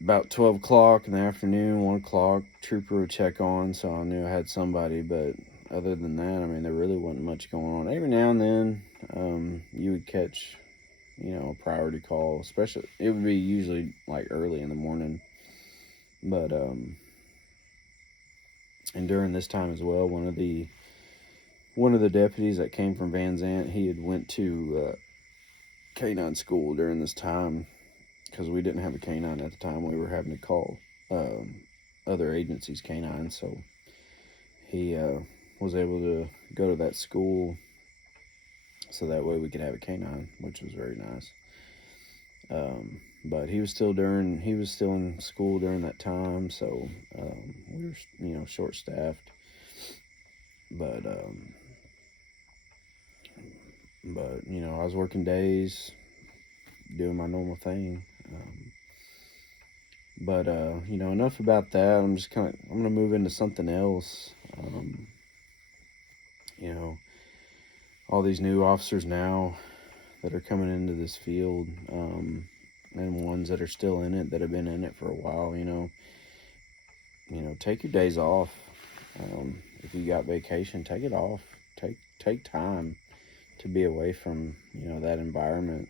about 12 o'clock in the afternoon, 1 o'clock, trooper would check on, so I knew I had somebody. But other than that, I mean, there really wasn't much going on. Every now and then, you would catch, a priority call, especially, it would be usually like early in the morning. But, and during this time as well, one of the deputies that came from Van Zant, he had went to canine school during this time, because we didn't have a canine at the time. We were having to call other agencies' canines, so he was able to go to that school, so that way we could have a canine, which was very nice. But he was still in school during that time, so we were short staffed. But I was working days, doing my normal thing. But enough about that. I'm gonna move into something else. All these new officers now that are coming into this field, and ones that are still in it, that have been in it for a while. Take your days off. If you got vacation, take it off. Take time to be away from that environment.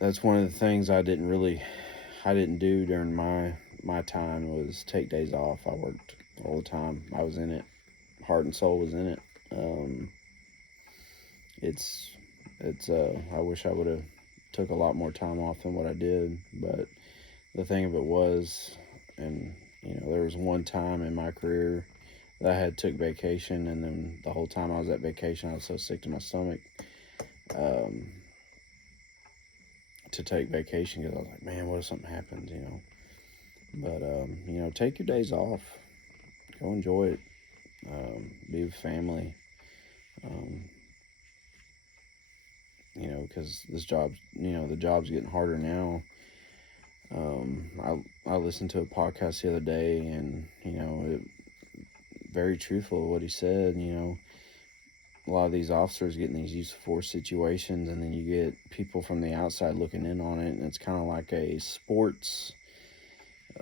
That's one of the things I didn't do during my time, was take days off. I worked all the time. I was in it. Heart and soul was in it. I wish I would have took a lot more time off than what I did. But the thing of it was, and there was one time in my career that I had took vacation, and then the whole time I was at vacation, I was so sick to my stomach to take vacation, because I was like, man, what if something happens, But take your days off, go enjoy it, be with family, because this job, the job's getting harder now. I listened to a podcast the other day, and very truthful what he said. A lot of these officers get in these use of force situations, and then you get people from the outside looking in on it, and it's kind of like a sports.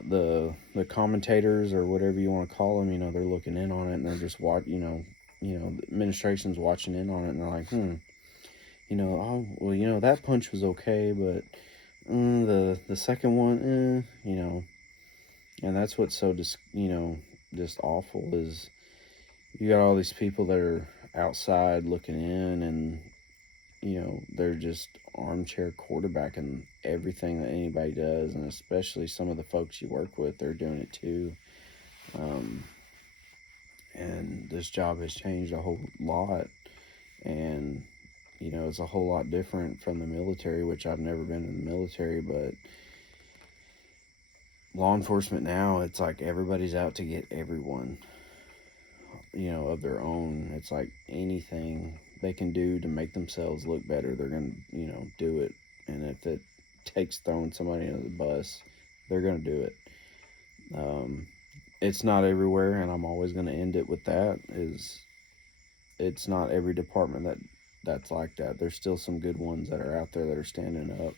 The commentators, or whatever you want to call them, they're looking in on it, and they're just the administration's watching in on it, and they're like, oh well, that punch was okay, but the second one, and that's what's so just awful, is you got all these people that are outside looking in, and they're just armchair quarterbacking everything that anybody does, and especially some of the folks you work with, they're doing it too. And this job has changed a whole lot, and it's a whole lot different from the military, which I've never been in the military, but law enforcement now, it's like everybody's out to get everyone, of their own. It's like anything they can do to make themselves look better, they're going to, do it. And if it takes throwing somebody under the bus, they're going to do it. It's not everywhere, and I'm always going to end it with that, is it's not every department that's like that. There's still some good ones that are out there that are standing up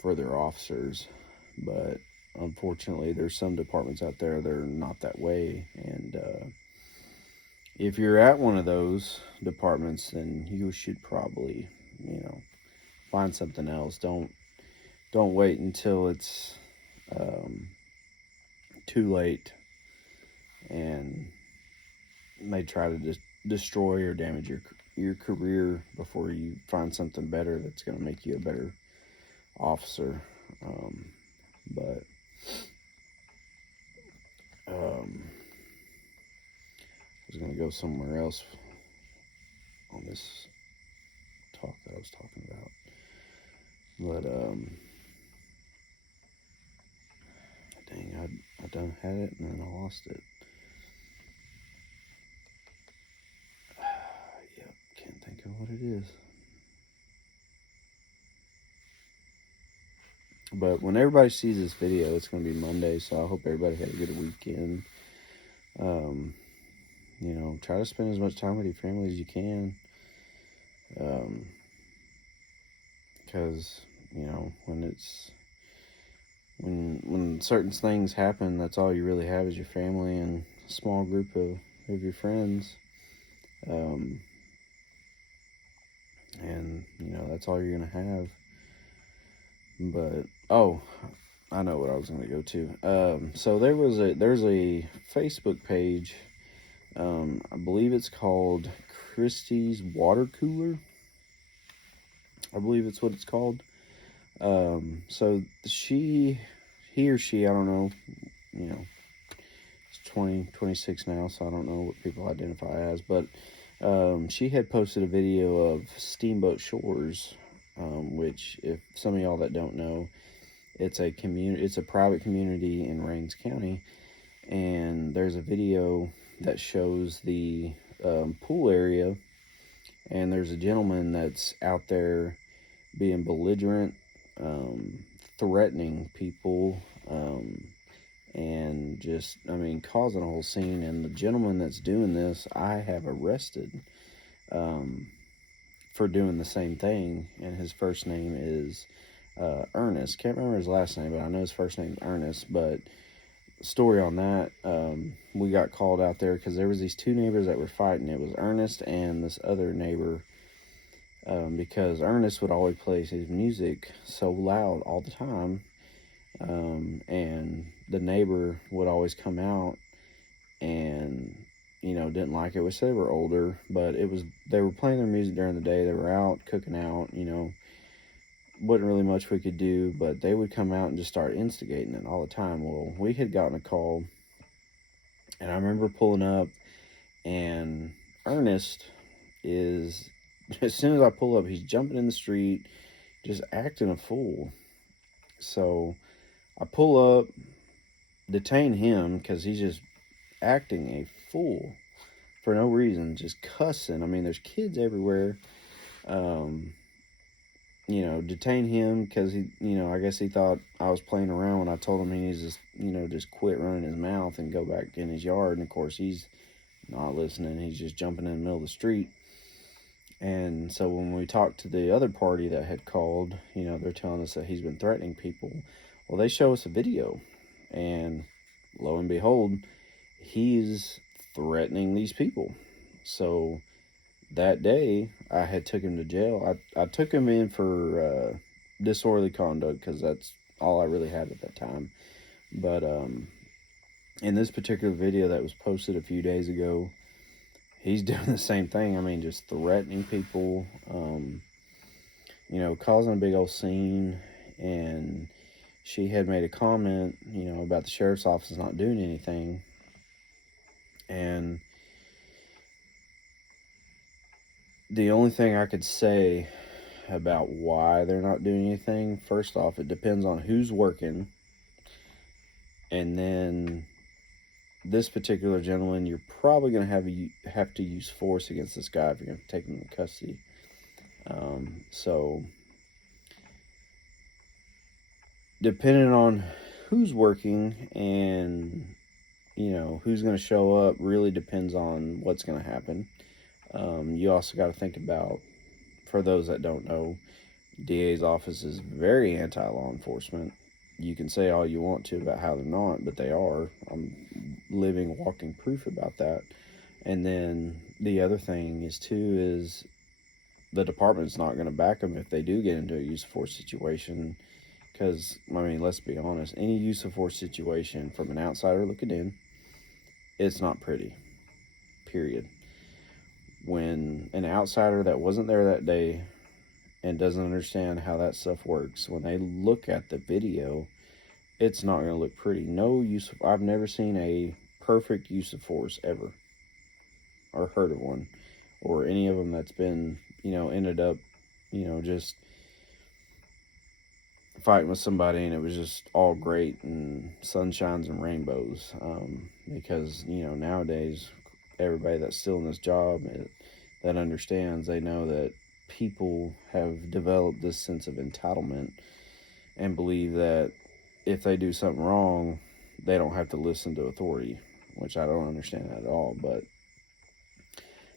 for their officers, but unfortunately there's some departments out there that are not that way. And if you're at one of those departments, then you should probably find something else. Don't wait until it's too late and they try to just destroy or damage your career before you find something better that's going to make you a better officer. But I was going to go somewhere else on this talk that I was talking about. But dang, I done had it and then I lost it. Yep, can't think of what it is. But when everybody sees this video, it's going to be Monday, so I hope everybody had a good weekend. Try to spend as much time with your family as you can. Because, You know, when certain things happen, that's all you really have is your family and a small group of your friends. And you know, that's all you're gonna have. But oh, I know what I was gonna go to. So there's a Facebook page. I believe it's called Christie's Water Cooler. I believe it's what it's called. So he or she, I don't know, you know, it's 26 now, so I don't know what people identify as, but she had posted a video of Steamboat Shores, which, if some of y'all that don't know, it's a private community in Rains County, and there's a video that shows the pool area, and there's a gentleman that's out there being belligerent, threatening people, and just, I mean, causing a whole scene. And the gentleman that's doing this, I have arrested for doing the same thing. And his first name is Ernest. Can't remember his last name, but I know his first name is Ernest. But story on that, we got called out there because there was these two neighbors that were fighting. It was Ernest and this other neighbor. Because Ernest would always play his music so loud all the time, and the neighbor would always come out and, you know, didn't like it, which they were older, but they were playing their music during the day. They were out cooking out, you know, wasn't really much we could do, but they would come out and just start instigating it all the time. Well, we had gotten a call, and I remember pulling up, and Ernest is, as soon as I pull up, he's jumping in the street, just acting a fool. So I pull up, detain him because he's just acting a fool for no reason, just cussing. I mean, there's kids everywhere. You know, detain him because he, you know, I guess he thought I was playing around when I told him he needs to, you know, just quit running his mouth and go back in his yard. And of course, he's not listening. He's just jumping in the middle of the street. And so when we talked to the other party that had called, you know, they're telling us that he's been threatening people. Well, they show us a video, and lo and behold, he's threatening these people. So that day, I had took him to jail. I took him in for disorderly conduct because that's all I really had at that time. But in this particular video that was posted a few days ago, he's doing the same thing. I mean, just threatening people, you know, causing a big old scene. And she had made a comment, you know, about the sheriff's office not doing anything. And the only thing I could say about why they're not doing anything, first off, it depends on who's working. And then this particular gentleman, you're probably going to have to use force against this guy if you're going to take him into custody. So depending on who's working and, you know, who's going to show up really depends on what's going to happen. You also got to think about, for those that don't know, DA's office is very anti-law enforcement. You can say all you want to about how they're not, but they are. I'm living, walking proof about that. And then the other thing is the department's not going to back them if they do get into a use of force situation. Because, I mean, let's be honest, any use of force situation from an outsider looking in, it's not pretty, period. When an outsider that wasn't there that day and doesn't understand how that stuff works, when they look at the video, it's not going to look pretty. I've never seen a perfect use of force ever, or heard of one, or any of them that's been, you know, ended up, you know, just fighting with somebody and it was just all great and sunshines and rainbows. Because, you know, nowadays, everybody that's still in this job that understands, they know that people have developed this sense of entitlement and believe that if they do something wrong, they don't have to listen to authority, which I don't understand that at all. But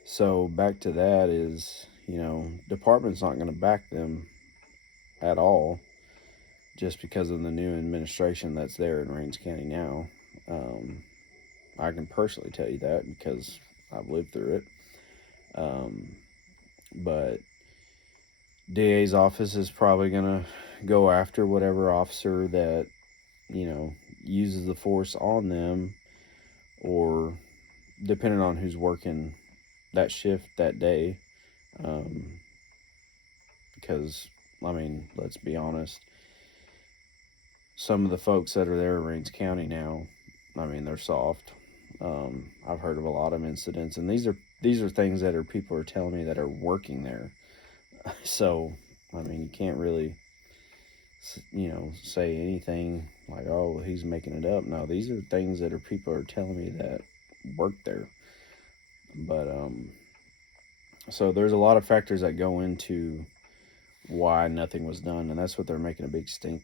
so back to that is, you know, department's not going to back them at all, just because of the new administration that's there in Rains County now. Um, I can personally tell you that because I've lived through it. Um, but DA's office is probably going to go after whatever officer that, uses the force on them, or depending on who's working that shift that day. Um, because, I mean, let's be honest, some of the folks that are there in Rains County now, I mean, they're soft. I've heard of a lot of incidents, and these are things that people are telling me that are working there. So, I mean, you can't really, say anything like, oh, he's making it up. No, these are things that people are telling me that work there. But so there's a lot of factors that go into why nothing was done, and that's what they're making a big stink,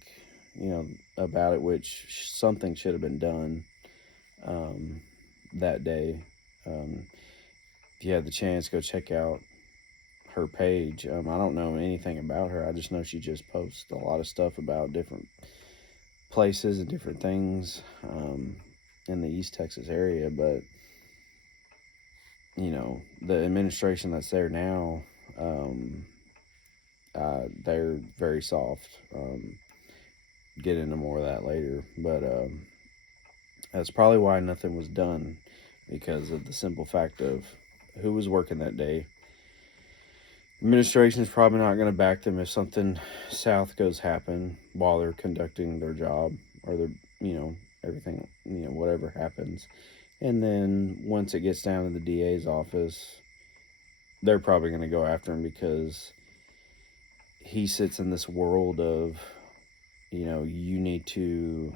about it. Which something should have been done that day. If you had the chance, go check out her page. I don't know anything about her. I just know she just posts a lot of stuff about different places and different things in the East Texas area. But the administration that's there now, they're very soft. Get into more of that later, but that's probably why nothing was done, because of the simple fact of who was working that day. Administration is probably not going to back them if something south goes happen while they're conducting their job, or their, everything, whatever happens. And then once it gets down to the DA's office, they're probably going to go after him because he sits in this world of, you need to,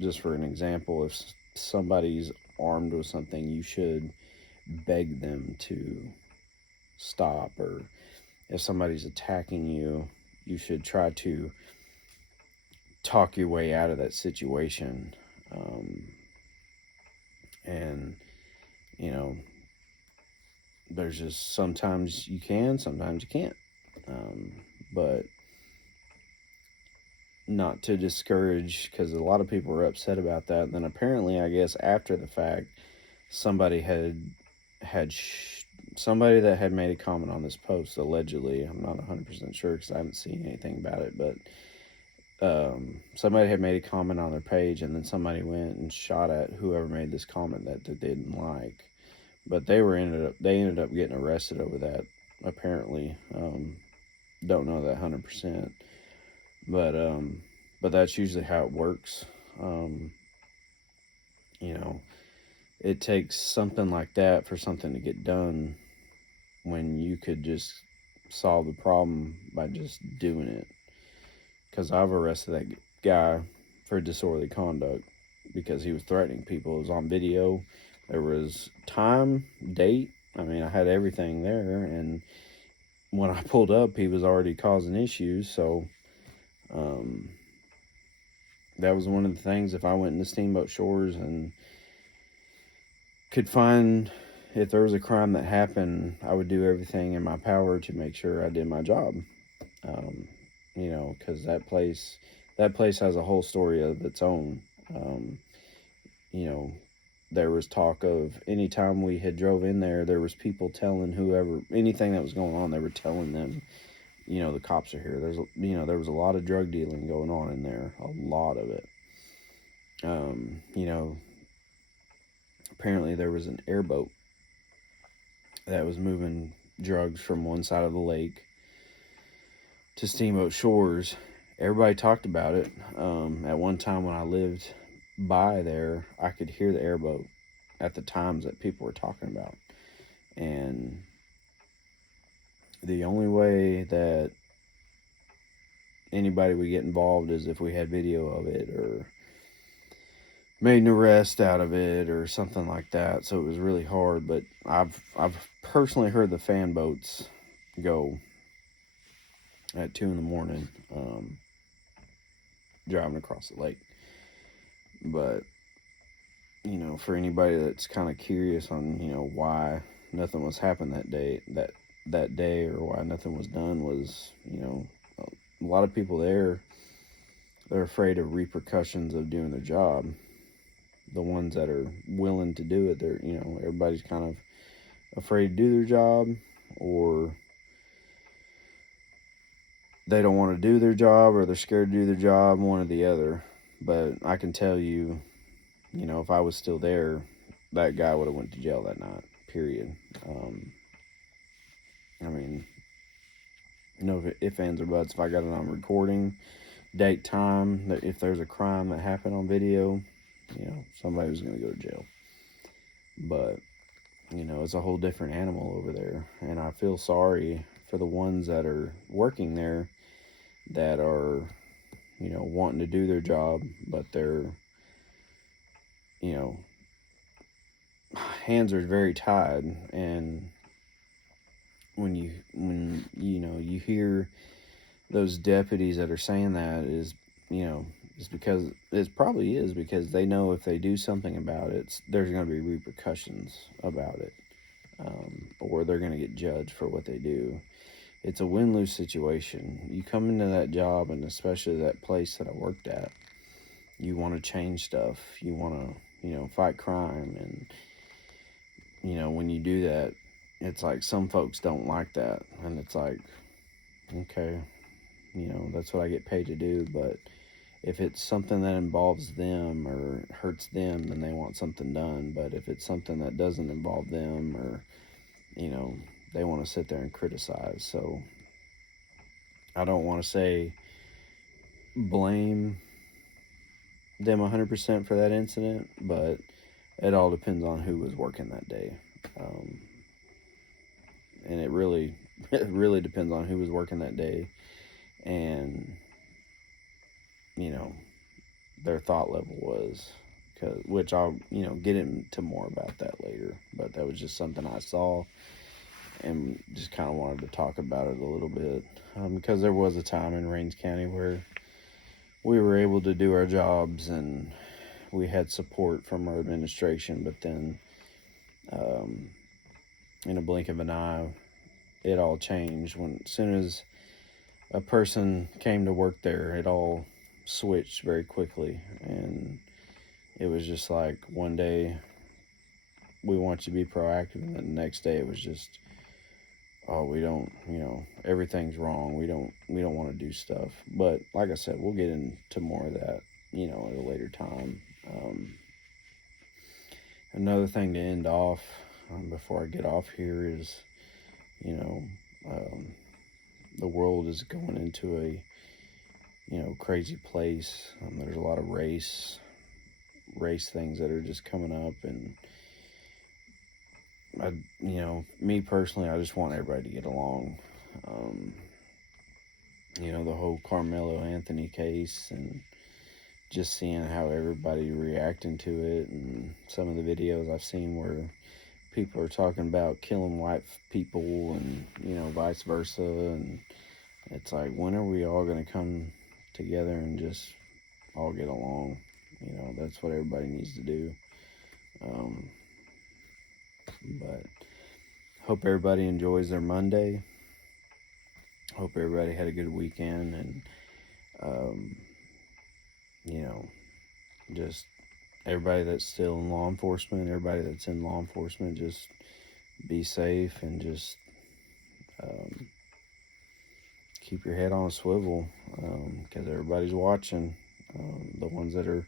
just for an example, if somebody's armed with something, you should beg them to stop. Or if somebody's attacking you, you should try to talk your way out of that situation. And, there's just sometimes you can, sometimes you can't. But not to discourage, because a lot of people were upset about that. And then apparently, I guess after the fact, somebody somebody that had made a comment on this post, allegedly. I'm not 100% sure because I haven't seen anything about it, but somebody had made a comment on their page, and then somebody went and shot at whoever made this comment that they didn't like. But they ended up getting arrested over that, apparently. Don't know that 100%, but that's usually how it works. It takes something like that for something to get done, when you could just solve the problem by just doing it. Because I've arrested that guy for disorderly conduct because he was threatening people. It was on video. There was time, date. I mean, I had everything there. And when I pulled up, he was already causing issues. So that was one of the things. If I went into Steamboat Shores and could find, if there was a crime that happened, I would do everything in my power to make sure I did my job. Because that place has a whole story of its own. There was talk of anytime we had drove in there was people telling whoever, anything that was going on, they were telling them, the cops are here. There was a lot of drug dealing going on in there, a lot of it. Apparently there was an airboat that was moving drugs from one side of the lake to Steamboat Shores. Everybody talked about it. At one time when I lived by there, I could hear the airboat at the times that people were talking about. And the only way that anybody would get involved is if we had video of it, or made an arrest out of it, or something like that. So it was really hard. But I've personally heard the fan boats go at 2 a.m, driving across the lake. But for anybody that's kind of curious on why nothing was happening that day, or why nothing was done, was a lot of people there, they're afraid of repercussions of doing their job. The ones that are willing to do it, they're, everybody's kind of afraid to do their job, or they don't want to do their job, or they're scared to do their job, one or the other. But I can tell you, if I was still there, that guy would have went to jail that night, period. I mean, no ifs, ands, or buts. If I got it on recording, date, time, that if there's a crime that happened on video, somebody was going to go to jail. But, it's a whole different animal over there. And I feel sorry for the ones that are working there that are, wanting to do their job, but they're, hands are very tied. And when you hear those deputies that are saying that, is because it probably is because they know if they do something about it, there's going to be repercussions about it, or they're going to get judged for what they do. It's a win-lose situation. You come into that job, and especially that place that I worked at, you want to change stuff. You want to, fight crime. And, when you do that, it's like some folks don't like that. And it's like, okay, that's what I get paid to do. But if it's something that involves them or hurts them, then they want something done. But if it's something that doesn't involve them, or, they want to sit there and criticize. So I don't want to say blame them 100% for that incident, but it all depends on who was working that day. And it really depends on who was working that day, and their thought level was, which I'll get into more about that later. But that was just something I saw, and just kind of wanted to talk about it a little bit, because there was a time in Rains County where we were able to do our jobs and we had support from our administration, but then in a blink of an eye, it all changed. As soon as a person came to work there, it all switched very quickly. And it was just like, one day we want you to be proactive, and then the next day it was just, oh, we don't, everything's wrong. We don't want to do stuff. But like I said, we'll get into more of that, at a later time. Another thing to end off, before I get off here, is, the world is going into a, crazy place. There's a lot of race things that are just coming up. And me personally, I just want everybody to get along. The whole Carmelo Anthony case, and just seeing how everybody reacting to it, and some of the videos I've seen where people are talking about killing white people, and vice versa. And it's like, when are we all going to come together and just all get along? That's what everybody needs to do. But hope everybody enjoys their Monday. Hope everybody had a good weekend, and just everybody that's still in law enforcement, everybody that's in law enforcement, just be safe, and just keep your head on a swivel, because everybody's watching. The ones that are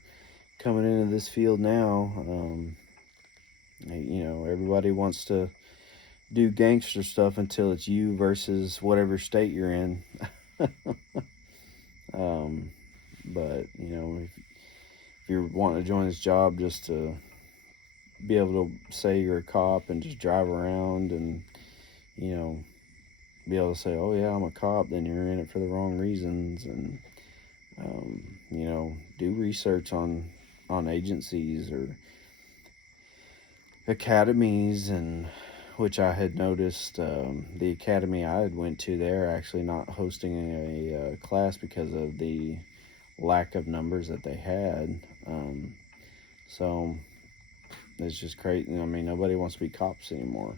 coming into this field now, everybody wants to do gangster stuff until it's you versus whatever state you're in. But if you're wanting to join this job just to be able to say you're a cop and just drive around and be able to say, oh yeah, I'm a cop, then you're in it for the wrong reasons. And do research on agencies or academies, and which I had noticed, the academy I had went to, they're actually not hosting a class because of the lack of numbers that they had. So it's just crazy. Nobody wants to be cops anymore.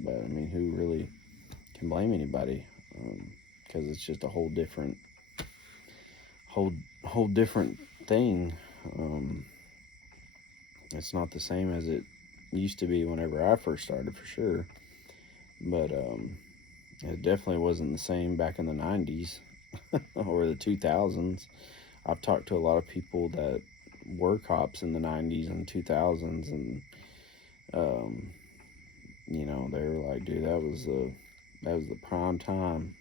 But who really can blame anybody? Because it's just a whole different whole different thing. It's not the same as it used to be whenever I first started, for sure. But it definitely wasn't the same back in the 90s or the 2000s. I've talked to a lot of people that were cops in the 90s and 2000s, and they were like, dude, that was the prime time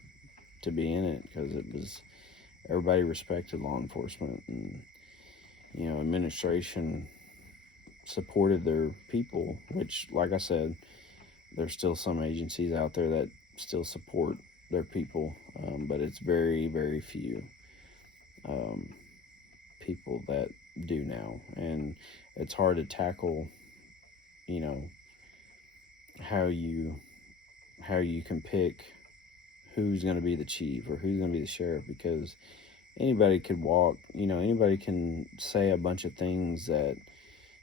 to be in it, because it was, everybody respected law enforcement, and administration supported their people, which, like I said, there's still some agencies out there that still support their people, but it's very, very few people that do now, and it's hard to tackle, how you can pick who's going to be the chief or who's going to be the sheriff, because anybody could anybody can say a bunch of things that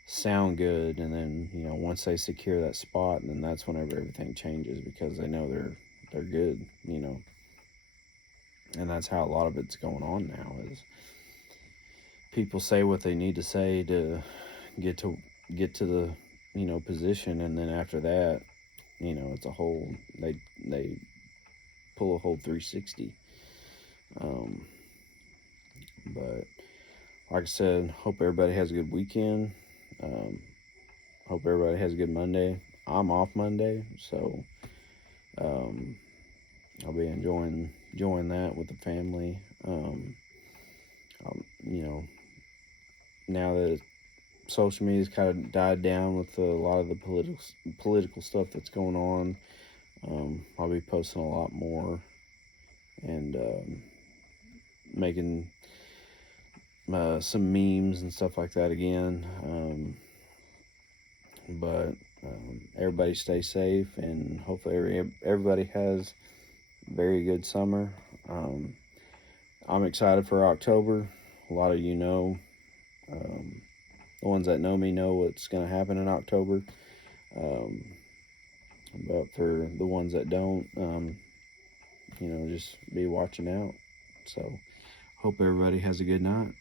sound good, and then once they secure that spot, and then that's whenever everything changes, because they know they're good, and that's how a lot of it's going on now, is people say what they need to say to get to the position, and then after that, it's a whole, they pull a whole 360. But like I said, hope everybody has a good weekend. Hope everybody has a good Monday. I'm off Monday, so I'll be enjoying that with the family. Now that social media's kind of died down with a lot of the political stuff that's going on, I'll be posting a lot more, and making some memes and stuff like that again. But everybody stay safe, and hopefully everybody has a very good summer. I'm excited for October. A lot of the ones that know me know what's going to happen in October. But for the ones that don't, just be watching out. So hope everybody has a good night.